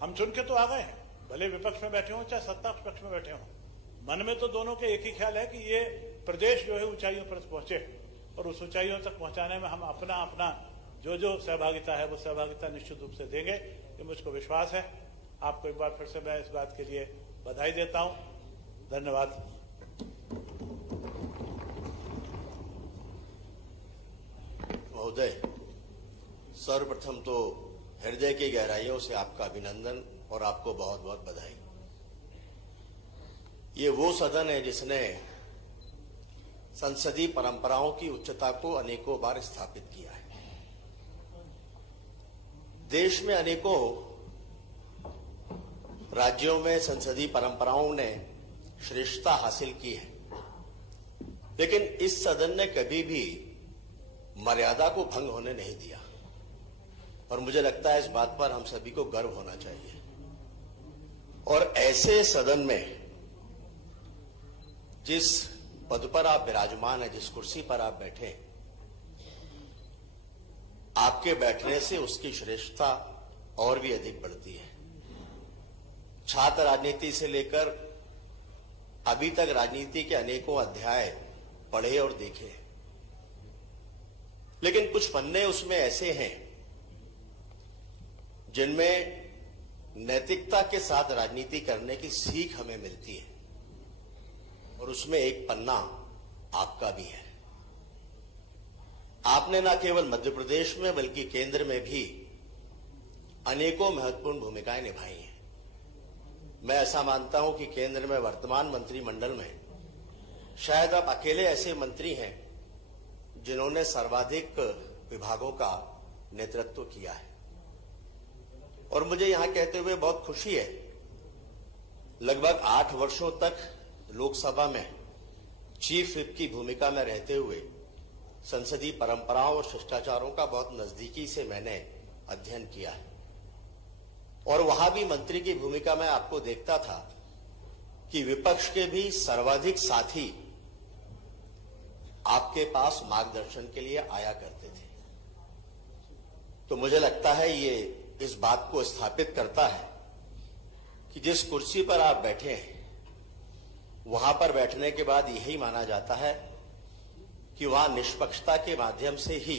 हम चुन के तो आ गए हैं, भले विपक्ष में बैठे हों चाहे सत्ता पक्ष में बैठे हों, मन में तो दोनों के एक ही ख्याल है कि ये प्रदेश जो है ऊंचाइयों पर पहुंचे, और उस ऊंचाइयों तक पहुंचाने में हम अपना अपना जो सहभागिता है वो सहभागिता निश्चित रूप से देंगे, ये मुझको विश्वास है। आपको एक बार फिर से मैं इस बात के लिए बधाई देता हूं। धन्यवाद। महोदय, सर्वप्रथम तो हृदय की गहराइयों से आपका अभिनंदन और आपको बहुत बहुत बधाई। ये वो सदन है जिसने संसदीय परंपराओं की उच्चता को अनेकों बार स्थापित किया है। देश में अनेकों राज्यों में संसदीय परंपराओं ने श्रेष्ठता हासिल की है, लेकिन इस सदन ने कभी भी मर्यादा को भंग होने नहीं दिया, और मुझे लगता है इस बात पर हम सभी को गर्व होना चाहिए। और ऐसे सदन में जिस पद पर आप विराजमान हैं, जिस कुर्सी पर आप बैठे, आपके बैठने से उसकी श्रेष्ठता और भी अधिक बढ़ती है। छात्र राजनीति से लेकर अभी तक राजनीति के अनेकों अध्याय पढ़े और देखे, लेकिन कुछ पन्ने उसमें ऐसे हैं जिनमें नैतिकता के साथ राजनीति करने की सीख हमें मिलती है। और उसमें एक पन्ना आपका भी है। आपने न केवल मध्य प्रदेश में बल्कि केंद्र में भी अनेकों महत्वपूर्ण भूमिकाएं निभाई हैं। मैं ऐसा मानता हूं कि केंद्र में वर्तमान मंत्रिमंडल में शायद आप अकेले ऐसे मंत्री हैं जिन्होंने सर्वाधिक विभागों का नेतृत्व किया है। और मुझे यहां कहते हुए बहुत खुशी है, लगभग 8 वर्षों तक लोकसभा में चीफ व्हिप की भूमिका में रहते हुए संसदीय परंपराओं और शिष्टाचारों का बहुत नजदीकी से मैंने अध्ययन किया है। और वहां भी मंत्री की भूमिका में आपको देखता था कि विपक्ष के भी सर्वाधिक साथी आपके पास मार्गदर्शन के लिए आया करते थे। तो मुझे लगता है ये इस बात को स्थापित करता है कि जिस कुर्सी पर आप बैठे हैं वहां पर बैठने के बाद यही माना जाता है कि वहां निष्पक्षता के माध्यम से ही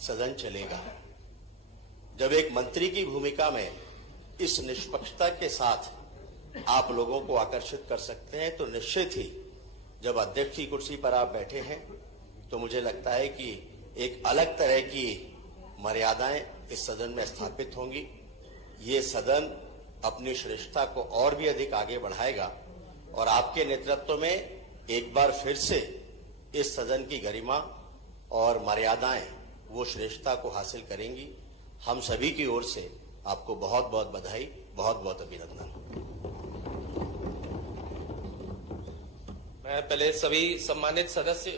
सदन चलेगा। जब एक मंत्री की भूमिका में इस निष्पक्षता के साथ आप लोगों को आकर्षित कर सकते हैं तो निश्चित ही जब अध्यक्ष की कुर्सी पर आप बैठे हैं तो मुझे लगता है कि एक अलग तरह की मर्यादाएं इस सदन में स्थापित होंगी। ये सदन अपनी श्रेष्ठता को और भी अधिक आगे बढ़ाएगा और आपके नेतृत्व में एक बार फिर से इस सदन की गरिमा और मर्यादाएं वो श्रेष्ठता को हासिल करेंगी। हम सभी की ओर से आपको बहुत बहुत बधाई, बहुत बहुत अभिनंदन। मैं पहले सभी सम्मानित सदस्य,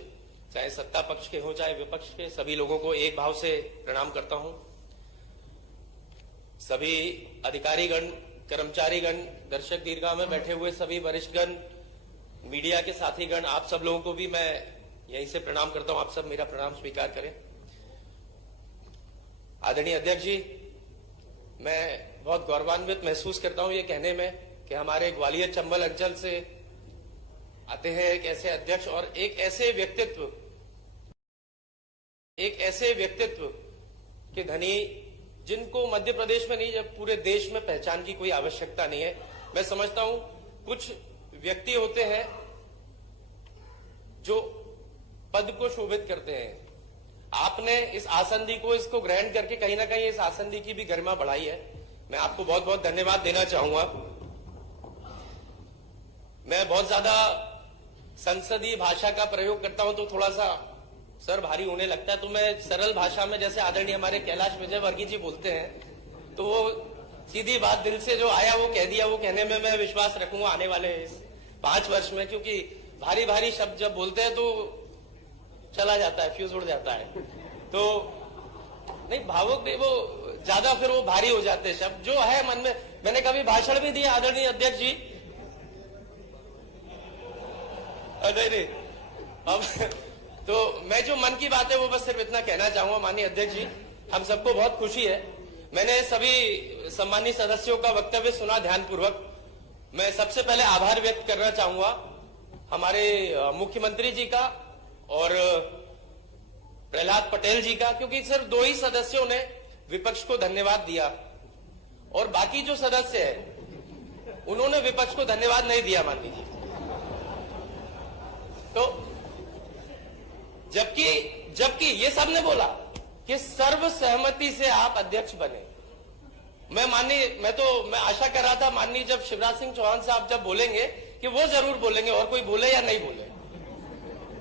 चाहे सत्ता पक्ष के हों चाहे विपक्ष के, सभी लोगों को एक भाव से प्रणाम करता हूं। सभी अधिकारीगण, कर्मचारीगण, दर्शक दीर्घा में बैठे हुए सभी वरिष्ठगण, मीडिया के साथीगण, आप सब लोगों को भी मैं यहीं से प्रणाम करता हूं। आप सब मेरा प्रणाम स्वीकार करें। आदरणीय अध्यक्ष जी, मैं बहुत गौरवान्वित महसूस करता हूं ये कहने में कि हमारे ग्वालियर चंबल अंचल से आते हैं एक ऐसे अध्यक्ष और एक ऐसे व्यक्तित्व के धनी जिनको मध्य प्रदेश में नहीं, जब पूरे देश में पहचान की कोई आवश्यकता नहीं है। मैं समझता हूं कुछ व्यक्ति होते हैं जो पद को शोभित करते हैं। आपने इस आसंदी को, इसको ग्रहण करके कहीं ना कहीं इस आसंदी की भी गरिमा बढ़ाई है। मैं आपको बहुत बहुत धन्यवाद देना चाहूंगा। मैं बहुत ज्यादा संसदीय भाषा का प्रयोग करता हूं तो थोड़ा सा सर भारी होने लगता है, तो मैं सरल भाषा में, जैसे आदरणीय हमारे कैलाश विजयवर्गीय जी बोलते हैं, तो वो सीधी बात दिल से जो आया वो कह दिया। वो कहने में मैं विश्वास रखूंगा आने वाले 5 वर्ष में, क्योंकि भारी भारी शब्द जब बोलते हैं तो चला जाता है, फ्यूज उड़ जाता है। तो नहीं, भावुक नहीं, वो ज्यादा फिर वो भारी हो जाते हैं शब्द जो है मन में। मैंने कभी भाषण भी दिया आदरणीय अध्यक्ष जी, नहीं, अब तो मैं जो मन की बात है वो बस सिर्फ इतना कहना चाहूंगा। माननीय अध्यक्ष जी, हम सबको बहुत खुशी है। मैंने सभी सम्मानित सदस्यों का वक्तव्य सुना ध्यानपूर्वक। मैं सबसे पहले आभार व्यक्त करना चाहूंगा हमारे मुख्यमंत्री जी का और प्रहलाद पटेल जी का, क्योंकि सिर्फ 2 ही सदस्यों ने विपक्ष को धन्यवाद दिया और बाकी जो सदस्य है उन्होंने विपक्ष को धन्यवाद नहीं दिया। मान लीजिए, तो जबकि ये सबने बोला कि सर्वसहमति से आप अध्यक्ष बने। मैं आशा कर रहा था माननीय जब शिवराज सिंह चौहान साहब जब बोलेंगे कि वो जरूर बोलेंगे और कोई बोले या नहीं बोले,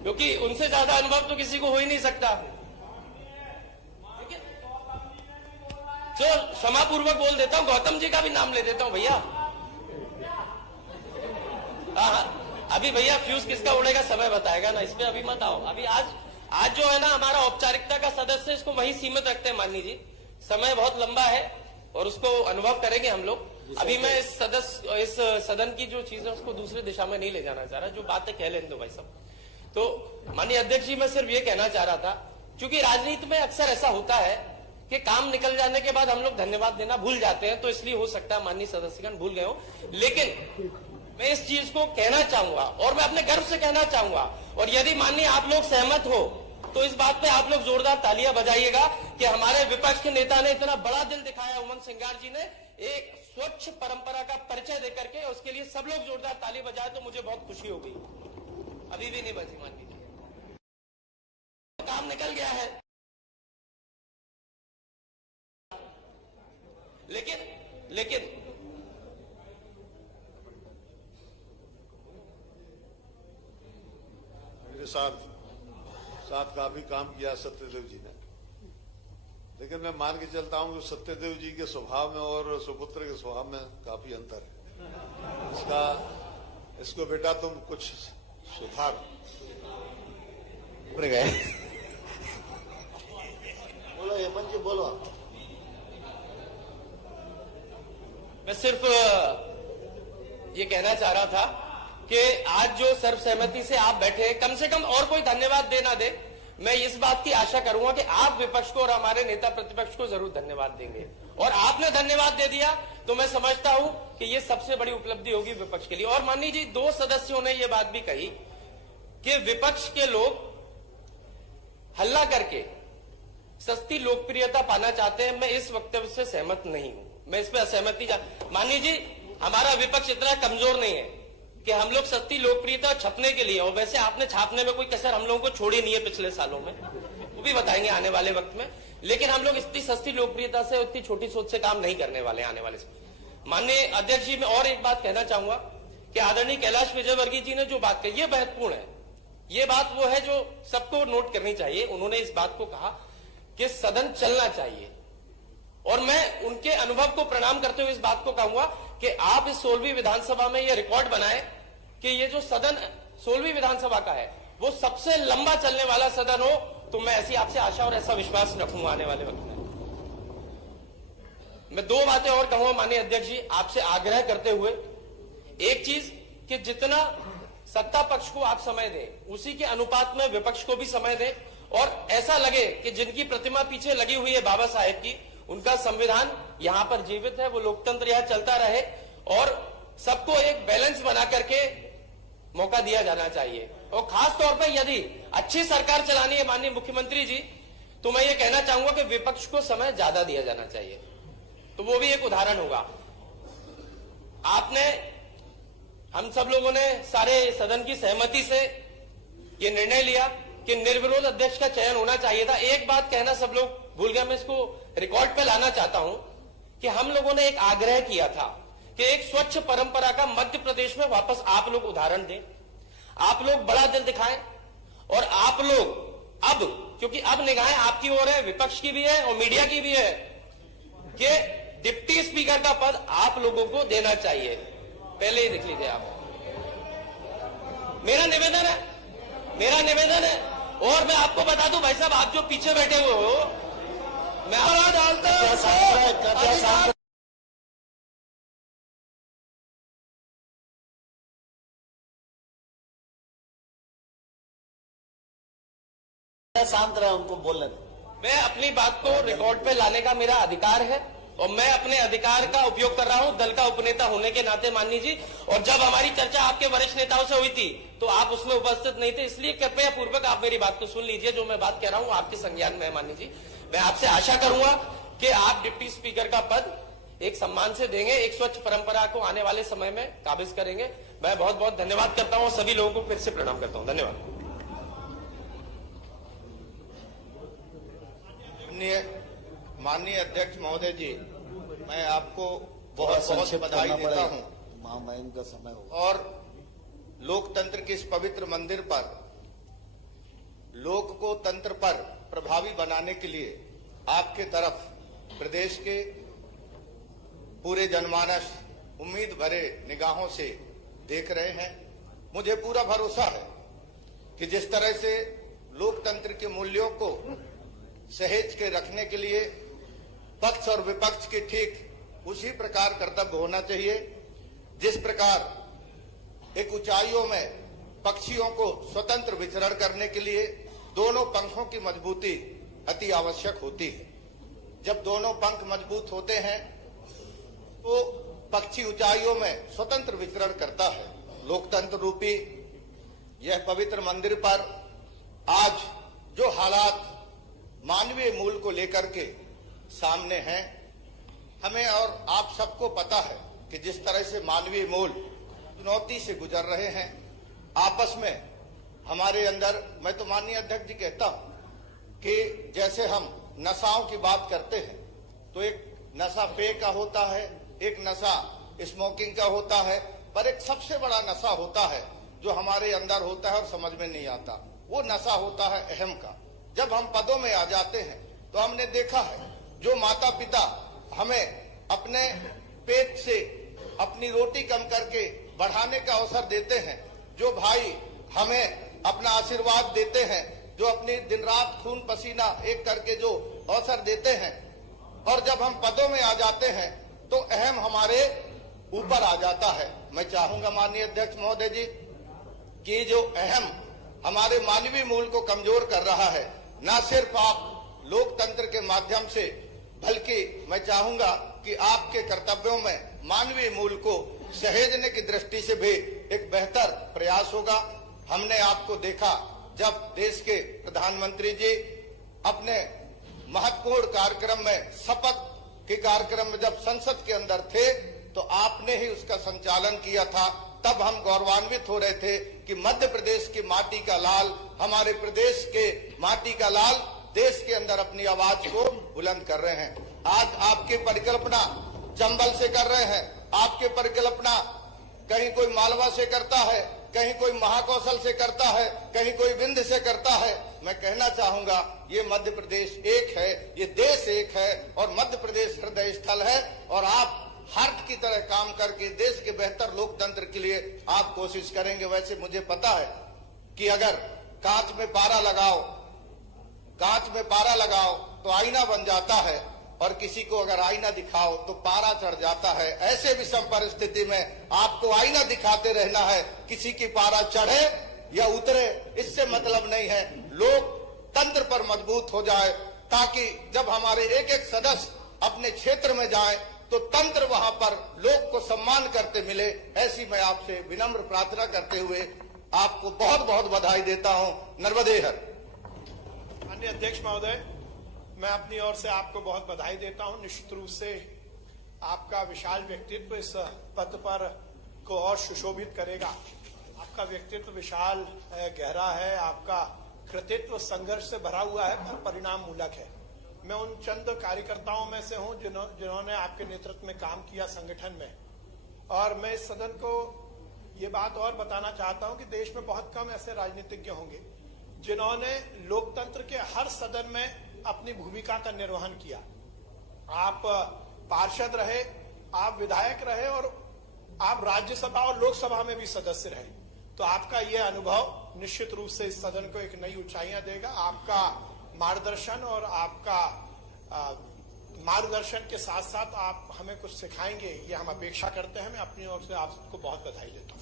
क्योंकि उनसे ज्यादा अनुभव तो किसी को हो ही नहीं सकता। तो क्षमापूर्वक बोल देता हूं, गौतम जी का भी नाम ले देता हूं भैया। अभी भैया फ्यूज किसका उड़ेगा समय बताएगा ना, इस पे अभी मत आओ। अभी आज जो है ना हमारा औपचारिकता का सदस्य, इसको वहीं सीमित रखते हैं माननीय जी। समय बहुत लंबा है और उसको अनुभव करेंगे हम लोग। अभी मैं इस सदन की जो चीज है उसको दूसरी दिशा में नहीं ले जाना चाह रहा, जो बातें कह लेने दो भाई साहब। तो माननीय अध्यक्ष जी, मैं सिर्फ ये कहना चाह रहा था, क्योंकि राजनीति में अक्सर ऐसा होता है कि काम निकल जाने के बाद हम लोग धन्यवाद देना भूल जाते हैं, तो इसलिए हो सकता है माननीय सदस्यगण भूल गए हो। लेकिन मैं इस चीज को कहना चाहूंगा और मैं अपने गर्व से कहना चाहूंगा, और यदि माननीय आप लोग सहमत हो तो इस बात पे आप लोग जोरदार तालियां बजाइएगा कि हमारे विपक्ष के नेता ने इतना बड़ा दिल दिखाया, उमंग सिंगार जी ने एक स्वच्छ परंपरा का परिचय देकर के। उसके लिए सब लोग जोरदार ताली बजाए तो मुझे बहुत खुशी होगी। अभी भी नहीं बजी मान लीजिए। काम निकल गया है। लेकिन मेरे साथ काफी काम किया सत्यदेव जी ने, लेकिन मैं मान के चलता हूं कि सत्यदेव जी के स्वभाव में और सुपुत्र के स्वभाव में काफी अंतर है। इसको बेटा तुम कुछ सुधार। गए बोलो हेमंत जी, बोलो। मैं सिर्फ ये कहना चाह रहा था कि आज जो सर्वसहमति से आप बैठे, कम से कम और कोई धन्यवाद दे ना दे, मैं इस बात की आशा करूंगा कि आप विपक्ष को और हमारे नेता प्रतिपक्ष को जरूर धन्यवाद देंगे। और आपने धन्यवाद दे दिया तो मैं समझता हूं कि ये सबसे बड़ी उपलब्धि होगी विपक्ष के लिए। और माननीय जी, 2 सदस्यों ने यह बात भी कही कि विपक्ष के लोग हल्ला करके सस्ती लोकप्रियता पाना चाहते हैं। मैं इस वक्तव्य से सहमत नहीं हूं, मैं इस पर असहमति। माननीय जी, हमारा विपक्ष इतना कमजोर नहीं है कि हम लोग सस्ती लोकप्रियता छपने के लिए, और वैसे आपने छापने में कोई कसर हम लोगों को छोड़ी नहीं है पिछले सालों में, वो भी बताएंगे आने वाले वक्त में, लेकिन हम लोग इतनी सस्ती लोकप्रियता से, इतनी छोटी सोच से काम नहीं करने वाले आने वाले समय। माननीय अध्यक्ष जी, मैं और एक बात कहना चाहूंगा कि आदरणीय कैलाश विजयवर्गीय जी ने जो बात कही, ये महत्वपूर्ण है। ये बात वो है जो सबको नोट करनी चाहिए। उन्होंने इस बात को कहा कि सदन चलना चाहिए, और मैं उनके अनुभव को प्रणाम करते हुए इस बात को कहूंगा कि आप इस 16वीं विधानसभा में ये रिकॉर्ड बनाए कि ये जो सदन 16वीं विधानसभा का है वो सबसे लंबा चलने वाला सदन हो। तो मैं ऐसी आपसे आशा और ऐसा विश्वास रखूंगा आने वाले वक्त में। मैं 2 बातें और कहूंगा माननीय अध्यक्ष जी, आपसे आग्रह करते हुए। एक चीज कि जितना सत्ता पक्ष को आप समय दें, उसी के अनुपात में विपक्ष को भी समय दें, और ऐसा लगे कि जिनकी प्रतिमा पीछे लगी हुई है बाबा साहेब की, उनका संविधान यहां पर जीवित है, वो लोकतंत्र यहां चलता रहे, और सबको एक बैलेंस बना करके मौका दिया जाना चाहिए। और खास तौर पर यदि अच्छी सरकार चलानी है माननीय मुख्यमंत्री जी, तो मैं ये कहना चाहूंगा कि विपक्ष को समय ज्यादा दिया जाना चाहिए। तो वो भी एक उदाहरण होगा। आपने, हम सब लोगों ने सारे सदन की सहमति से ये निर्णय लिया कि निर्विरोध अध्यक्ष का चयन होना चाहिए था। एक बात कहना सब लोग भूल गए, मैं इसको रिकॉर्ड पे लाना चाहता हूं कि हम लोगों ने एक आग्रह किया था कि एक स्वच्छ परंपरा का मध्य प्रदेश में वापस आप लोग उदाहरण दें, आप लोग बड़ा दिल दिखाएं, और आप लोग अब, क्योंकि अब निगाहें आपकी ओर है, विपक्ष की भी है और मीडिया की भी है, कि डिप्टी स्पीकर का पद आप लोगों को देना चाहिए। पहले ही देख लीजिए आप। मेरा निवेदन है। और मैं आपको बता दूं भाई साहब, आप जो पीछे बैठे हुए हो, मैं डालता हूं। शांत रहे, उनको बोलने दो। मैं अपनी बात को रिकॉर्ड पे लाने का मेरा अधिकार है, और मैं अपने अधिकार का उपयोग कर रहा हूं दल का उपनेता होने के नाते माननीय जी। और जब हमारी चर्चा आपके वरिष्ठ नेताओं से हुई थी तो आप उसमें उपस्थित नहीं थे, इसलिए कृपया पूर्वक आप मेरी बात को सुन लीजिए। जो मैं बात कह रहा हूं आपके संज्ञान में है माननीय जी। मैं आपसे आशा करूंगा कि आप डिप्टी स्पीकर का पद एक सम्मान से देंगे, एक स्वच्छ परंपरा को आने वाले समय में काबिज करेंगे। मैं बहुत बहुत धन्यवाद करता हूं और सभी लोगों को फिर से प्रणाम करता हूं। धन्यवाद। माननीय अध्यक्ष महोदय जी, मैं आपको बहुत बहुत बधाई देता हूं। महामहिम का समय होगा। और लोकतंत्र के इस पवित्र मंदिर पर, लोक को तंत्र पर प्रभावी बनाने के लिए आपके तरफ प्रदेश के पूरे जनमानस उम्मीद भरे निगाहों से देख रहे हैं। मुझे पूरा भरोसा है कि जिस तरह से लोकतंत्र के मूल्यों को सहेज के रखने के लिए पक्ष और विपक्ष के ठीक उसी प्रकार कर्तव्य होना चाहिए, जिस प्रकार एक ऊंचाइयों में पक्षियों को स्वतंत्र विचरण करने के लिए दोनों पंखों की मजबूती अति आवश्यक होती है। जब दोनों पंख मजबूत होते हैं तो पक्षी ऊंचाइयों में स्वतंत्र विचरण करता है। लोकतंत्र रूपी यह पवित्र मंदिर पर आज जो हालात मानवीय मूल को लेकर के सामने हैं, हमें और आप सबको पता है कि जिस तरह से मानवीय मूल चुनौती से गुजर रहे हैं, आपस में हमारे अंदर, मैं तो माननीय अध्यक्ष जी कहता हूं कि जैसे हम नशाओं की बात करते हैं तो एक नशा पेय का होता है, एक नशा स्मोकिंग का होता है, पर एक सबसे बड़ा नशा होता है जो हमारे अंदर होता है और समझ में नहीं आता, वो नशा होता है अहम का। जब हम पदों में आ जाते हैं तो हमने देखा है जो माता पिता हमें अपने पेट से अपनी रोटी कम करके बढ़ाने का अवसर देते हैं, जो भाई हमें अपना आशीर्वाद देते हैं, जो अपनी दिन रात खून पसीना एक करके जो अवसर देते हैं, और जब हम पदों में आ जाते हैं तो अहम हमारे ऊपर आ जाता है। मैं चाहूंगा माननीय अध्यक्ष महोदय जी कि जो अहम हमारे मानवीय मूल को कमजोर कर रहा है, न सिर्फ आप लोकतंत्र के माध्यम से, बल्कि मैं चाहूंगा कि आपके कर्तव्यों में मानवीय मूल को सहेजने की दृष्टि से भी एक बेहतर प्रयास होगा। हमने आपको देखा जब देश के प्रधानमंत्री जी अपने महत्वपूर्ण कार्यक्रम में, शपथ के कार्यक्रम में जब संसद के अंदर थे तो आपने ही उसका संचालन किया था। तब हम गौरवान्वित हो रहे थे कि मध्य प्रदेश की माटी का लाल, हमारे प्रदेश के माटी का लाल देश के अंदर अपनी आवाज को बुलंद कर रहे हैं। आज आपकी परिकल्पना चंबल से कर रहे हैं, आपकी परिकल्पना कहीं कोई मालवा से करता है, कहीं कोई महाकौशल से करता है, कहीं कोई विंध्य से करता है। मैं कहना चाहूंगा ये मध्य प्रदेश एक है, ये देश एक है और मध्य प्रदेश हृदय स्थल है, और आप हर्ट की तरह काम करके देश के बेहतर लोकतंत्र के लिए आप कोशिश करेंगे। वैसे मुझे पता है कि अगर कांच में पारा लगाओ तो आईना बन जाता है, और किसी को अगर आईना दिखाओ तो पारा चढ़ जाता है। ऐसे विषम परिस्थिति में आपको आईना दिखाते रहना है, किसी की पारा चढ़े या उतरे इससे मतलब नहीं है। लोकतंत्र पर मजबूत हो जाए ताकि जब हमारे एक एक सदस्य अपने क्षेत्र में जाए तो तंत्र वहां पर लोग को सम्मान करते मिले। ऐसी मैं आपसे विनम्र प्रार्थना करते हुए आपको बहुत बहुत बधाई देता हूं। नर्मदे हर। माननीय अध्यक्ष महोदय, मैं अपनी ओर से आपको बहुत बधाई देता हूं। निश्चित रूप से आपका विशाल व्यक्तित्व इस पद पर को और सुशोभित करेगा। आपका व्यक्तित्व विशाल है, गहरा है, आपका कृतित्व संघर्ष से भरा हुआ है पर परिणाम मूलक है। मैं उन चंद कार्यकर्ताओं में से हूं जिन्होंने आपके नेतृत्व में काम किया संगठन में, और मैं इस सदन को ये बात और बताना चाहता हूं कि देश में बहुत कम ऐसे राजनीतिज्ञ होंगे जिन्होंने लोकतंत्र के हर सदन में अपनी भूमिका का निर्वहन किया। आप पार्षद रहे, आप विधायक रहे और आप राज्यसभा और लोकसभा में भी सदस्य रहे, तो आपका यह अनुभव निश्चित रूप से इस सदन को एक नई ऊंचाइयां देगा। आपका मार्गदर्शन और आपका मार्गदर्शन के साथ साथ आप हमें कुछ सिखाएंगे, ये हम अपेक्षा करते हैं। मैं अपनी ओर से आपको बहुत बधाई देता हूं।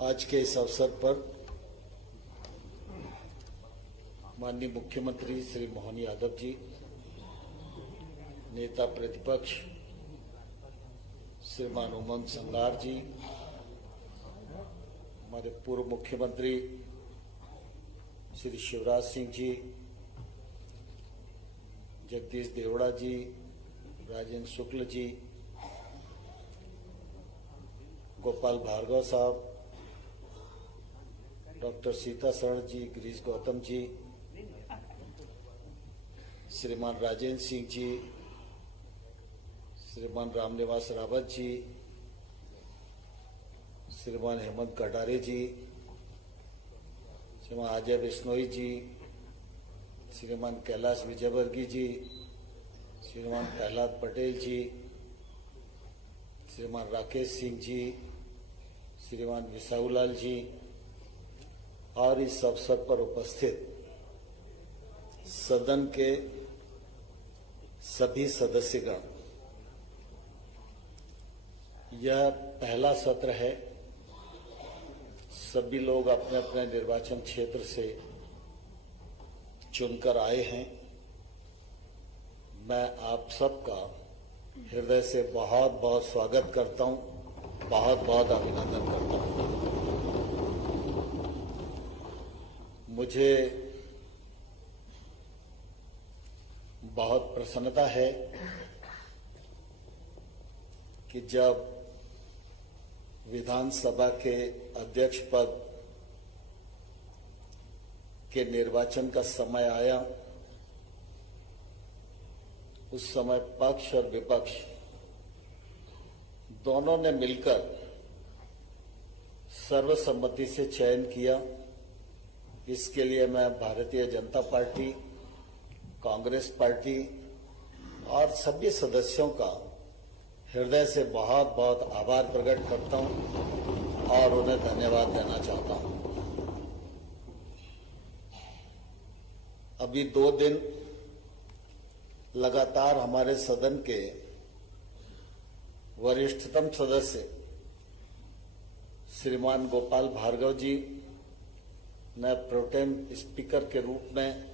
आज के इस अवसर पर माननीय मुख्यमंत्री श्री मोहन यादव जी, नेता प्रतिपक्ष श्रीमान उमंग संगार जी, हमारे पूर्व मुख्यमंत्री श्री शिवराज सिंह जी, जगदीश देवड़ा जी, राजेंद्र शुक्ल जी, गोपाल भार्गव साहब, डॉक्टर सीता शरण जी, गिरीश गौतम जी, श्रीमान राजेंद्र सिंह जी, श्रीमान रामनिवास रावत जी, श्रीमान हेमंत कटारे जी, श्रीमान अजय बिश्नोई जी, श्रीमान कैलाश विजयवर्गीय जी, श्रीमान प्रहलाद पटेल जी, श्रीमान राकेश सिंह जी, श्रीमान विसाऊलाल जी और इस अवसर पर उपस्थित सदन के सभी सदस्यगण, यह पहला सत्र है। सभी लोग अपने अपने निर्वाचन क्षेत्र से चुनकर आए हैं। मैं आप सबका हृदय से बहुत बहुत स्वागत करता हूं, बहुत बहुत अभिनंदन करता हूं। मुझे बहुत प्रसन्नता है कि जब विधानसभा के अध्यक्ष पद के निर्वाचन का समय आया, उस समय पक्ष और विपक्ष दोनों ने मिलकर सर्वसम्मति से चयन किया। इसके लिए मैं भारतीय जनता पार्टी, कांग्रेस पार्टी और सभी सदस्यों का हृदय से बहुत बहुत आभार प्रकट करता हूं और उन्हें धन्यवाद देना चाहता हूं। अभी 2 दिन लगातार हमारे सदन के वरिष्ठतम सदस्य श्रीमान गोपाल भार्गव जी ने प्रोटेम स्पीकर के रूप में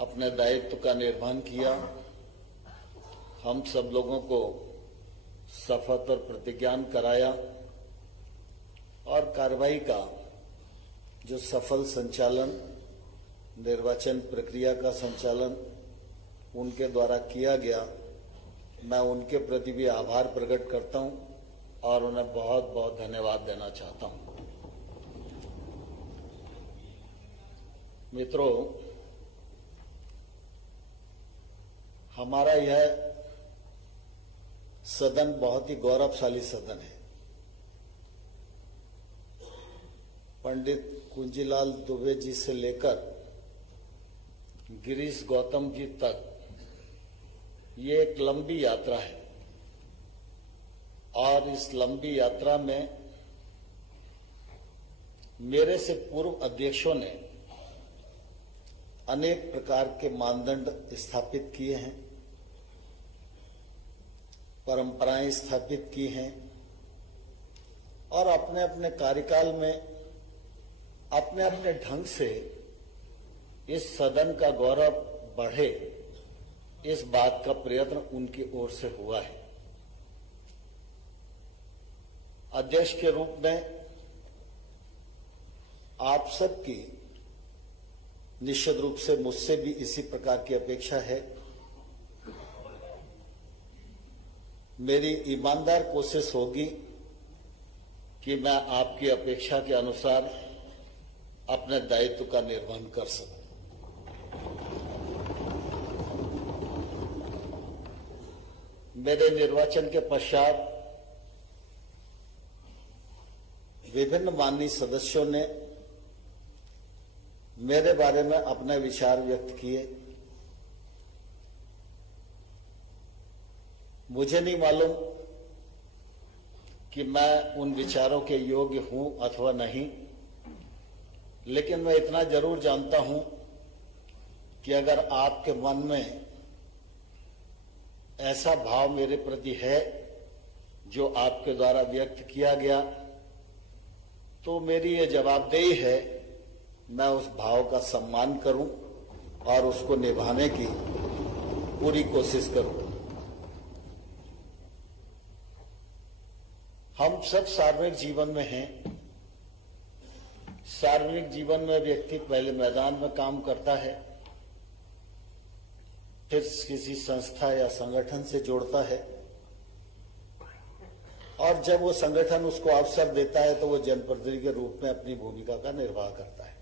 अपने दायित्व का निर्वहन किया। हम सब लोगों को शपथ और प्रतिज्ञान कराया और कार्रवाई का जो सफल संचालन, निर्वाचन प्रक्रिया का संचालन उनके द्वारा किया गया, मैं उनके प्रति भी आभार प्रकट करता हूं और उन्हें बहुत बहुत धन्यवाद देना चाहता हूं। मित्रों, हमारा यह सदन बहुत ही गौरवशाली सदन है। पंडित कुंजीलाल दुबे जी से लेकर गिरीश गौतम जी तक ये एक लंबी यात्रा है और इस लंबी यात्रा में मेरे से पूर्व अध्यक्षों ने अनेक प्रकार के मानदंड स्थापित किए हैं, परंपराएं स्थापित की हैं और अपने अपने कार्यकाल में अपने अपने ढंग से इस सदन का गौरव बढ़े, इस बात का प्रयत्न उनकी ओर से हुआ है। अध्यक्ष के रूप में आप सबकी निश्चित रूप से मुझसे भी इसी प्रकार की अपेक्षा है। मेरी ईमानदार कोशिश होगी कि मैं आपकी अपेक्षा के अनुसार अपने दायित्व का निर्वहन कर सकूं। मेरे निर्वाचन के पश्चात विभिन्न माननीय सदस्यों ने मेरे बारे में अपने विचार व्यक्त किए। मुझे नहीं मालूम कि मैं उन विचारों के योग्य हूं अथवा नहीं, लेकिन मैं इतना जरूर जानता हूं कि अगर आपके मन में ऐसा भाव मेरे प्रति है जो आपके द्वारा व्यक्त किया गया, तो मेरी ये जवाबदेही है मैं उस भाव का सम्मान करूं और उसको निभाने की पूरी कोशिश करूं। हम सब सार्वजनिक जीवन में हैं। सार्वजनिक जीवन में व्यक्ति पहले मैदान में काम करता है, फिर किसी संस्था या संगठन से जोड़ता है और जब वो संगठन उसको अवसर देता है तो वो जनप्रतिनिधि के रूप में अपनी भूमिका का निर्वाह करता है।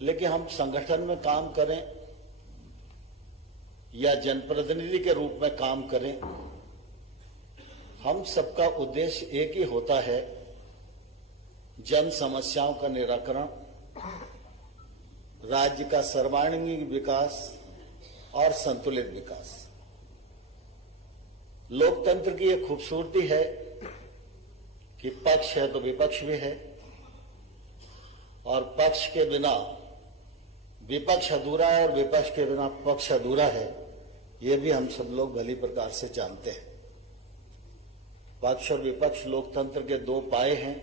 लेकिन हम संगठन में काम करें या जनप्रतिनिधि के रूप में काम करें, हम सबका उद्देश्य एक ही होता है, जन समस्याओं का निराकरण, राज्य का सर्वांगीण विकास और संतुलित विकास। लोकतंत्र की एक खूबसूरती है कि पक्ष है तो विपक्ष भी है और पक्ष के बिना विपक्ष अधूरा है और विपक्ष के बिना पक्ष अधूरा है, ये भी हम सब लोग भली प्रकार से जानते हैं। पक्ष और विपक्ष लोकतंत्र के 2 पाए हैं।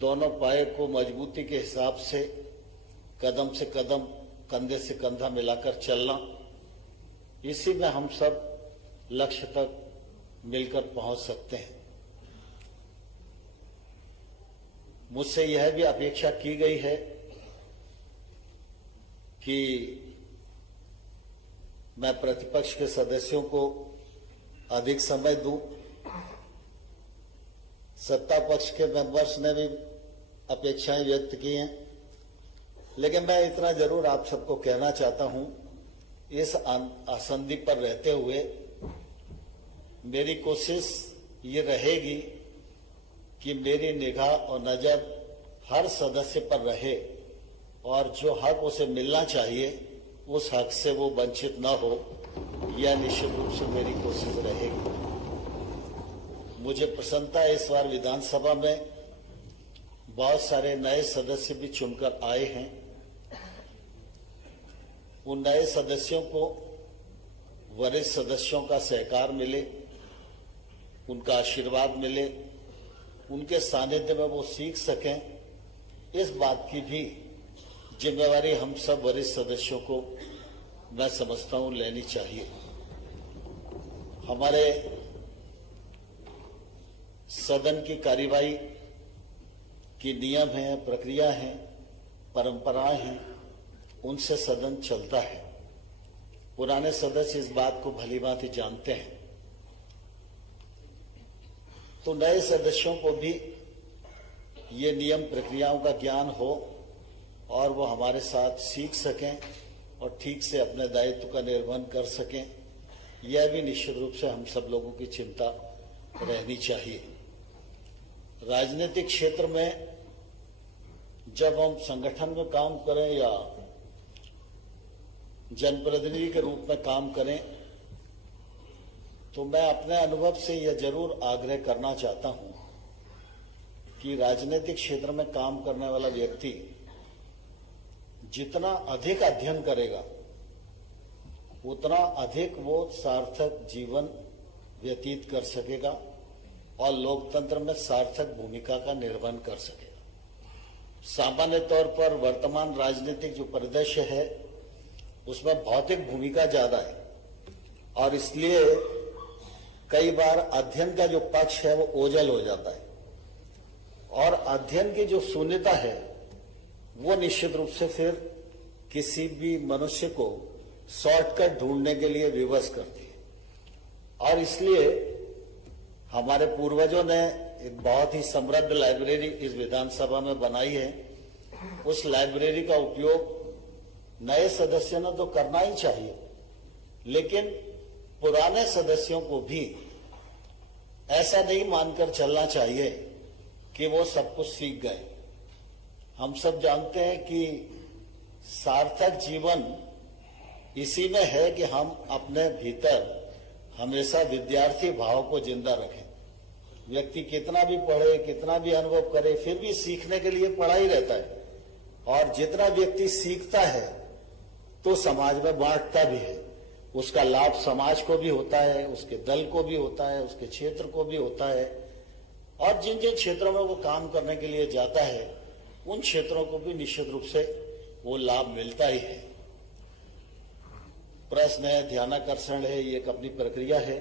दोनों पाए को मजबूती के हिसाब से कदम से कदम, कंधे से कंधा मिलाकर चलना, इसी में हम सब लक्ष्य तक मिलकर पहुंच सकते हैं। मुझसे यह भी अपेक्षा की गई है कि मैं प्रतिपक्ष के सदस्यों को अधिक समय दूं। सत्ता पक्ष के मेंबर्स ने भी अपेक्षाएं व्यक्त की हैं, लेकिन मैं इतना जरूर आप सबको कहना चाहता हूं, इस आसंदी पर रहते हुए मेरी कोशिश ये रहेगी कि मेरी निगाह और नजर हर सदस्य पर रहे और जो हक उसे मिलना चाहिए उस हक से वो वंचित न हो, यह निश्चित रूप से मेरी कोशिश रहेगी। मुझे प्रसन्नता है इस बार विधानसभा में बहुत सारे नए सदस्य भी चुनकर आए हैं। उन नए सदस्यों को वरिष्ठ सदस्यों का सहकार मिले, उनका आशीर्वाद मिले, उनके सानिध्य में वो सीख सकें, इस बात की भी जिम्मेवारी हम सब वरिष्ठ सदस्यों को मैं समझता हूं लेनी चाहिए। हमारे सदन की कार्यवाही की नियम हैं, प्रक्रिया हैं, परंपराएं हैं, उनसे सदन चलता है। पुराने सदस्य इस बात को भलीभांति जानते हैं। तो नए सदस्यों को भी ये नियम प्रक्रियाओं का ज्ञान हो और वो हमारे साथ सीख सकें और ठीक से अपने दायित्व का निर्वहन कर सकें, यह भी निश्चित रूप से हम सब लोगों की चिंता रहनी चाहिए। राजनीतिक क्षेत्र में जब हम संगठन में काम करें या जनप्रतिनिधि के रूप में काम करें, तो मैं अपने अनुभव से यह जरूर आग्रह करना चाहता हूं कि राजनीतिक क्षेत्र में काम करने वाला व्यक्ति जितना अधिक अध्ययन करेगा उतना अधिक वो सार्थक जीवन व्यतीत कर सकेगा और लोकतंत्र में सार्थक भूमिका का निर्वहन कर सकेगा। सामान्य तौर पर वर्तमान राजनीतिक जो परिदृश्य है उसमें भौतिक भूमिका ज्यादा है और इसलिए कई बार अध्ययन का जो पक्ष है वो ओझल हो जाता है और अध्ययन की जो शून्यता है वो निश्चित रूप से फिर किसी भी मनुष्य को शॉर्टकट ढूंढने के लिए विवश करती है। और इसलिए हमारे पूर्वजों ने एक बहुत ही समृद्ध लाइब्रेरी इस विधानसभा में बनाई है। उस लाइब्रेरी का उपयोग नए सदस्यों ने तो करना ही चाहिए, लेकिन पुराने सदस्यों को भी ऐसा नहीं मानकर चलना चाहिए कि वो सब कुछ सीख गए। हम सब जानते हैं कि सार्थक जीवन इसी में है कि हम अपने भीतर हमेशा विद्यार्थी भाव को जिंदा रखें। व्यक्ति कितना भी पढ़े, कितना भी अनुभव करे, फिर भी सीखने के लिए पढ़ा ही रहता है और जितना व्यक्ति सीखता है तो समाज में बांटता भी है। उसका लाभ समाज को भी होता है, उसके दल को भी होता है, उसके क्षेत्र को भी होता है और जिन जिन क्षेत्रों में वो काम करने के लिए जाता है उन क्षेत्रों को भी निश्चित रूप से वो लाभ मिलता ही है। प्रश्न है, ध्यानाकर्षण है, ये एक अपनी प्रक्रिया है।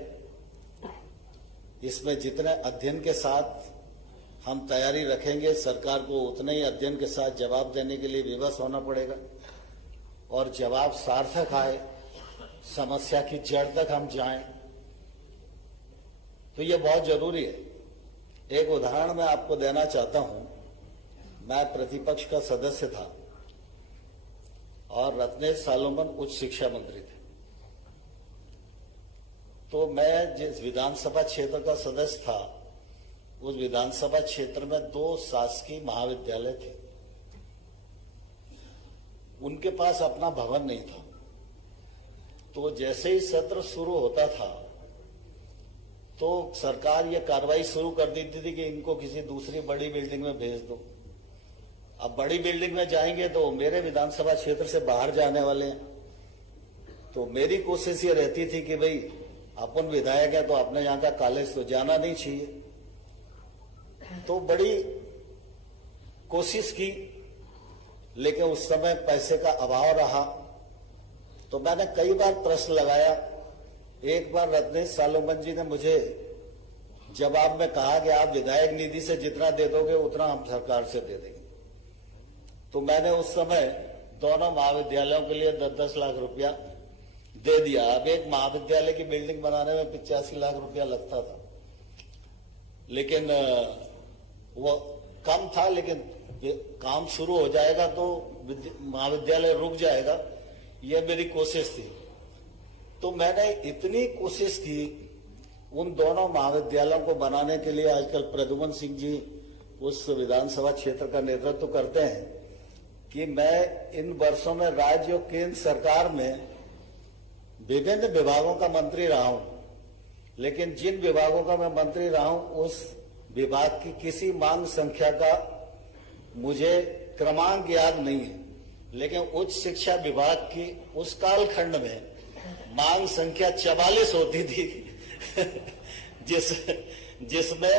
इसमें जितने अध्ययन के साथ हम तैयारी रखेंगे, सरकार को उतने ही अध्ययन के साथ जवाब देने के लिए विवश होना पड़ेगा और जवाब सार्थक आए, समस्या की जड़ तक हम जाएं, तो ये बहुत जरूरी है। एक उदाहरण मैं आपको देना चाहता हूं। मैं प्रतिपक्ष का सदस्य था और रत्नेश सालोमन उच्च शिक्षा मंत्री थे। तो मैं जिस विधानसभा क्षेत्र का सदस्य था उस विधानसभा क्षेत्र में 2 शासकीय महाविद्यालय थे। उनके पास अपना भवन नहीं था। तो जैसे ही सत्र शुरू होता था तो सरकार ये कार्रवाई शुरू कर देती थी कि इनको किसी दूसरी बड़ी बिल्डिंग में भेज दो। अब बड़ी बिल्डिंग में जाएंगे तो मेरे विधानसभा क्षेत्र से बाहर जाने वाले हैं। तो मेरी कोशिश ये रहती थी कि भाई अपन विधायक है तो अपने यहाँ का कॉलेज तो जाना नहीं चाहिए। तो बड़ी कोशिश की, लेकिन उस समय पैसे का अभाव रहा। तो मैंने कई बार प्रश्न लगाया। एक बार रत्नेश सालोमन जी ने मुझे जवाब में कहा कि आप विधायक निधि से जितना दे दोगे उतना हम सरकार से दे देंगे। तो मैंने उस समय दोनों महाविद्यालयों के लिए 10-10 लाख रुपया दे दिया। अब एक महाविद्यालय की बिल्डिंग बनाने में 85 लाख रुपया लगता था, लेकिन वो कम था, लेकिन काम शुरू हो जाएगा तो महाविद्यालय रुक जाएगा, ये मेरी कोशिश थी। तो मैंने इतनी कोशिश की उन दोनों महाविद्यालयों को बनाने के लिए। आजकल प्रद्युमन सिंह जी उस विधानसभा क्षेत्र का नेतृत्व करते हैं कि मैं इन वर्षों में राज्य और केंद्र सरकार में विभिन्न विभागों का मंत्री रहा हूं, लेकिन जिन विभागों का मैं मंत्री रहा हूं उस विभाग की किसी मांग संख्या का मुझे क्रमांक याद नहीं है, लेकिन उच्च शिक्षा विभाग की उस कालखंड में मांग संख्या 44 होती थी जिसमें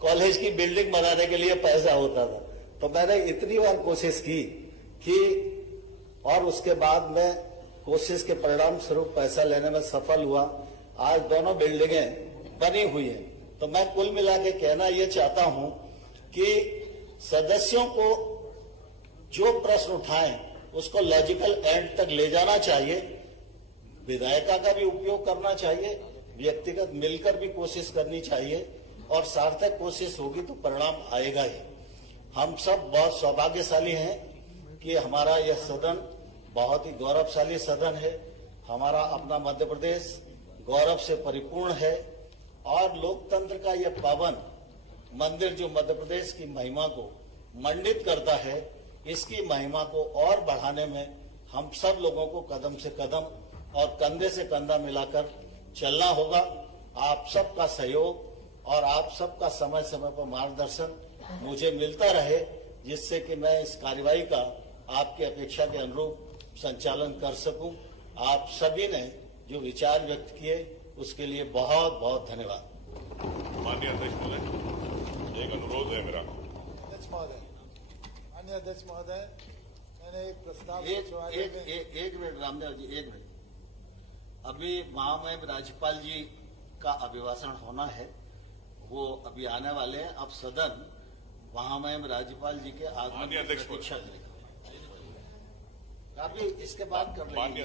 कॉलेज की बिल्डिंग बनाने के लिए पैसा होता था। तो मैंने इतनी बार कोशिश की कि और उसके बाद में कोशिश के परिणाम स्वरूप पैसा लेने में सफल हुआ। आज दोनों बिल्डिंगें बनी हुई हैं। तो मैं कुल मिला के कहना ये चाहता हूं कि सदस्यों को जो प्रश्न उठाएं उसको लॉजिकल एंड तक ले जाना चाहिए। विधायिका का भी उपयोग करना चाहिए, व्यक्तिगत मिलकर भी कोशिश करनी चाहिए, और सार्थक कोशिश होगी तो परिणाम आएगा ही। हम सब बहुत सौभाग्यशाली हैं कि हमारा यह सदन बहुत ही गौरवशाली सदन है। हमारा अपना मध्य प्रदेश गौरव से परिपूर्ण है, और लोकतंत्र का यह पावन मंदिर जो मध्य प्रदेश की महिमा को मंडित करता है, इसकी महिमा को और बढ़ाने में हम सब लोगों को कदम से कदम और कंधे से कंधा मिलाकर चलना होगा। आप सबका सहयोग और आप सबका समय समय पर मार्गदर्शन मुझे मिलता रहे, जिससे कि मैं इस कार्यवाही का आपकी अपेक्षा के अनुरूप संचालन कर सकूं। आप सभी ने जो विचार व्यक्त किए उसके लिए बहुत बहुत धन्यवाद। माननीय अध्यक्ष महोदय, एक अनुरोध है मेरा। अध्यक्ष महोदय, माननीय अध्यक्ष महोदय, मैंने एक प्रस्ताव एक मिनट रामदेव जी, एक मिनट। अभी महामहिम राज्यपाल जी का अभिभाषण होना है, वो अभी आने वाले हैं। अब सदन महामहिम राज्यपाल जी के आगमन की प्रतीक्षा करेगा। अभी इसके बाद कर लेंगे।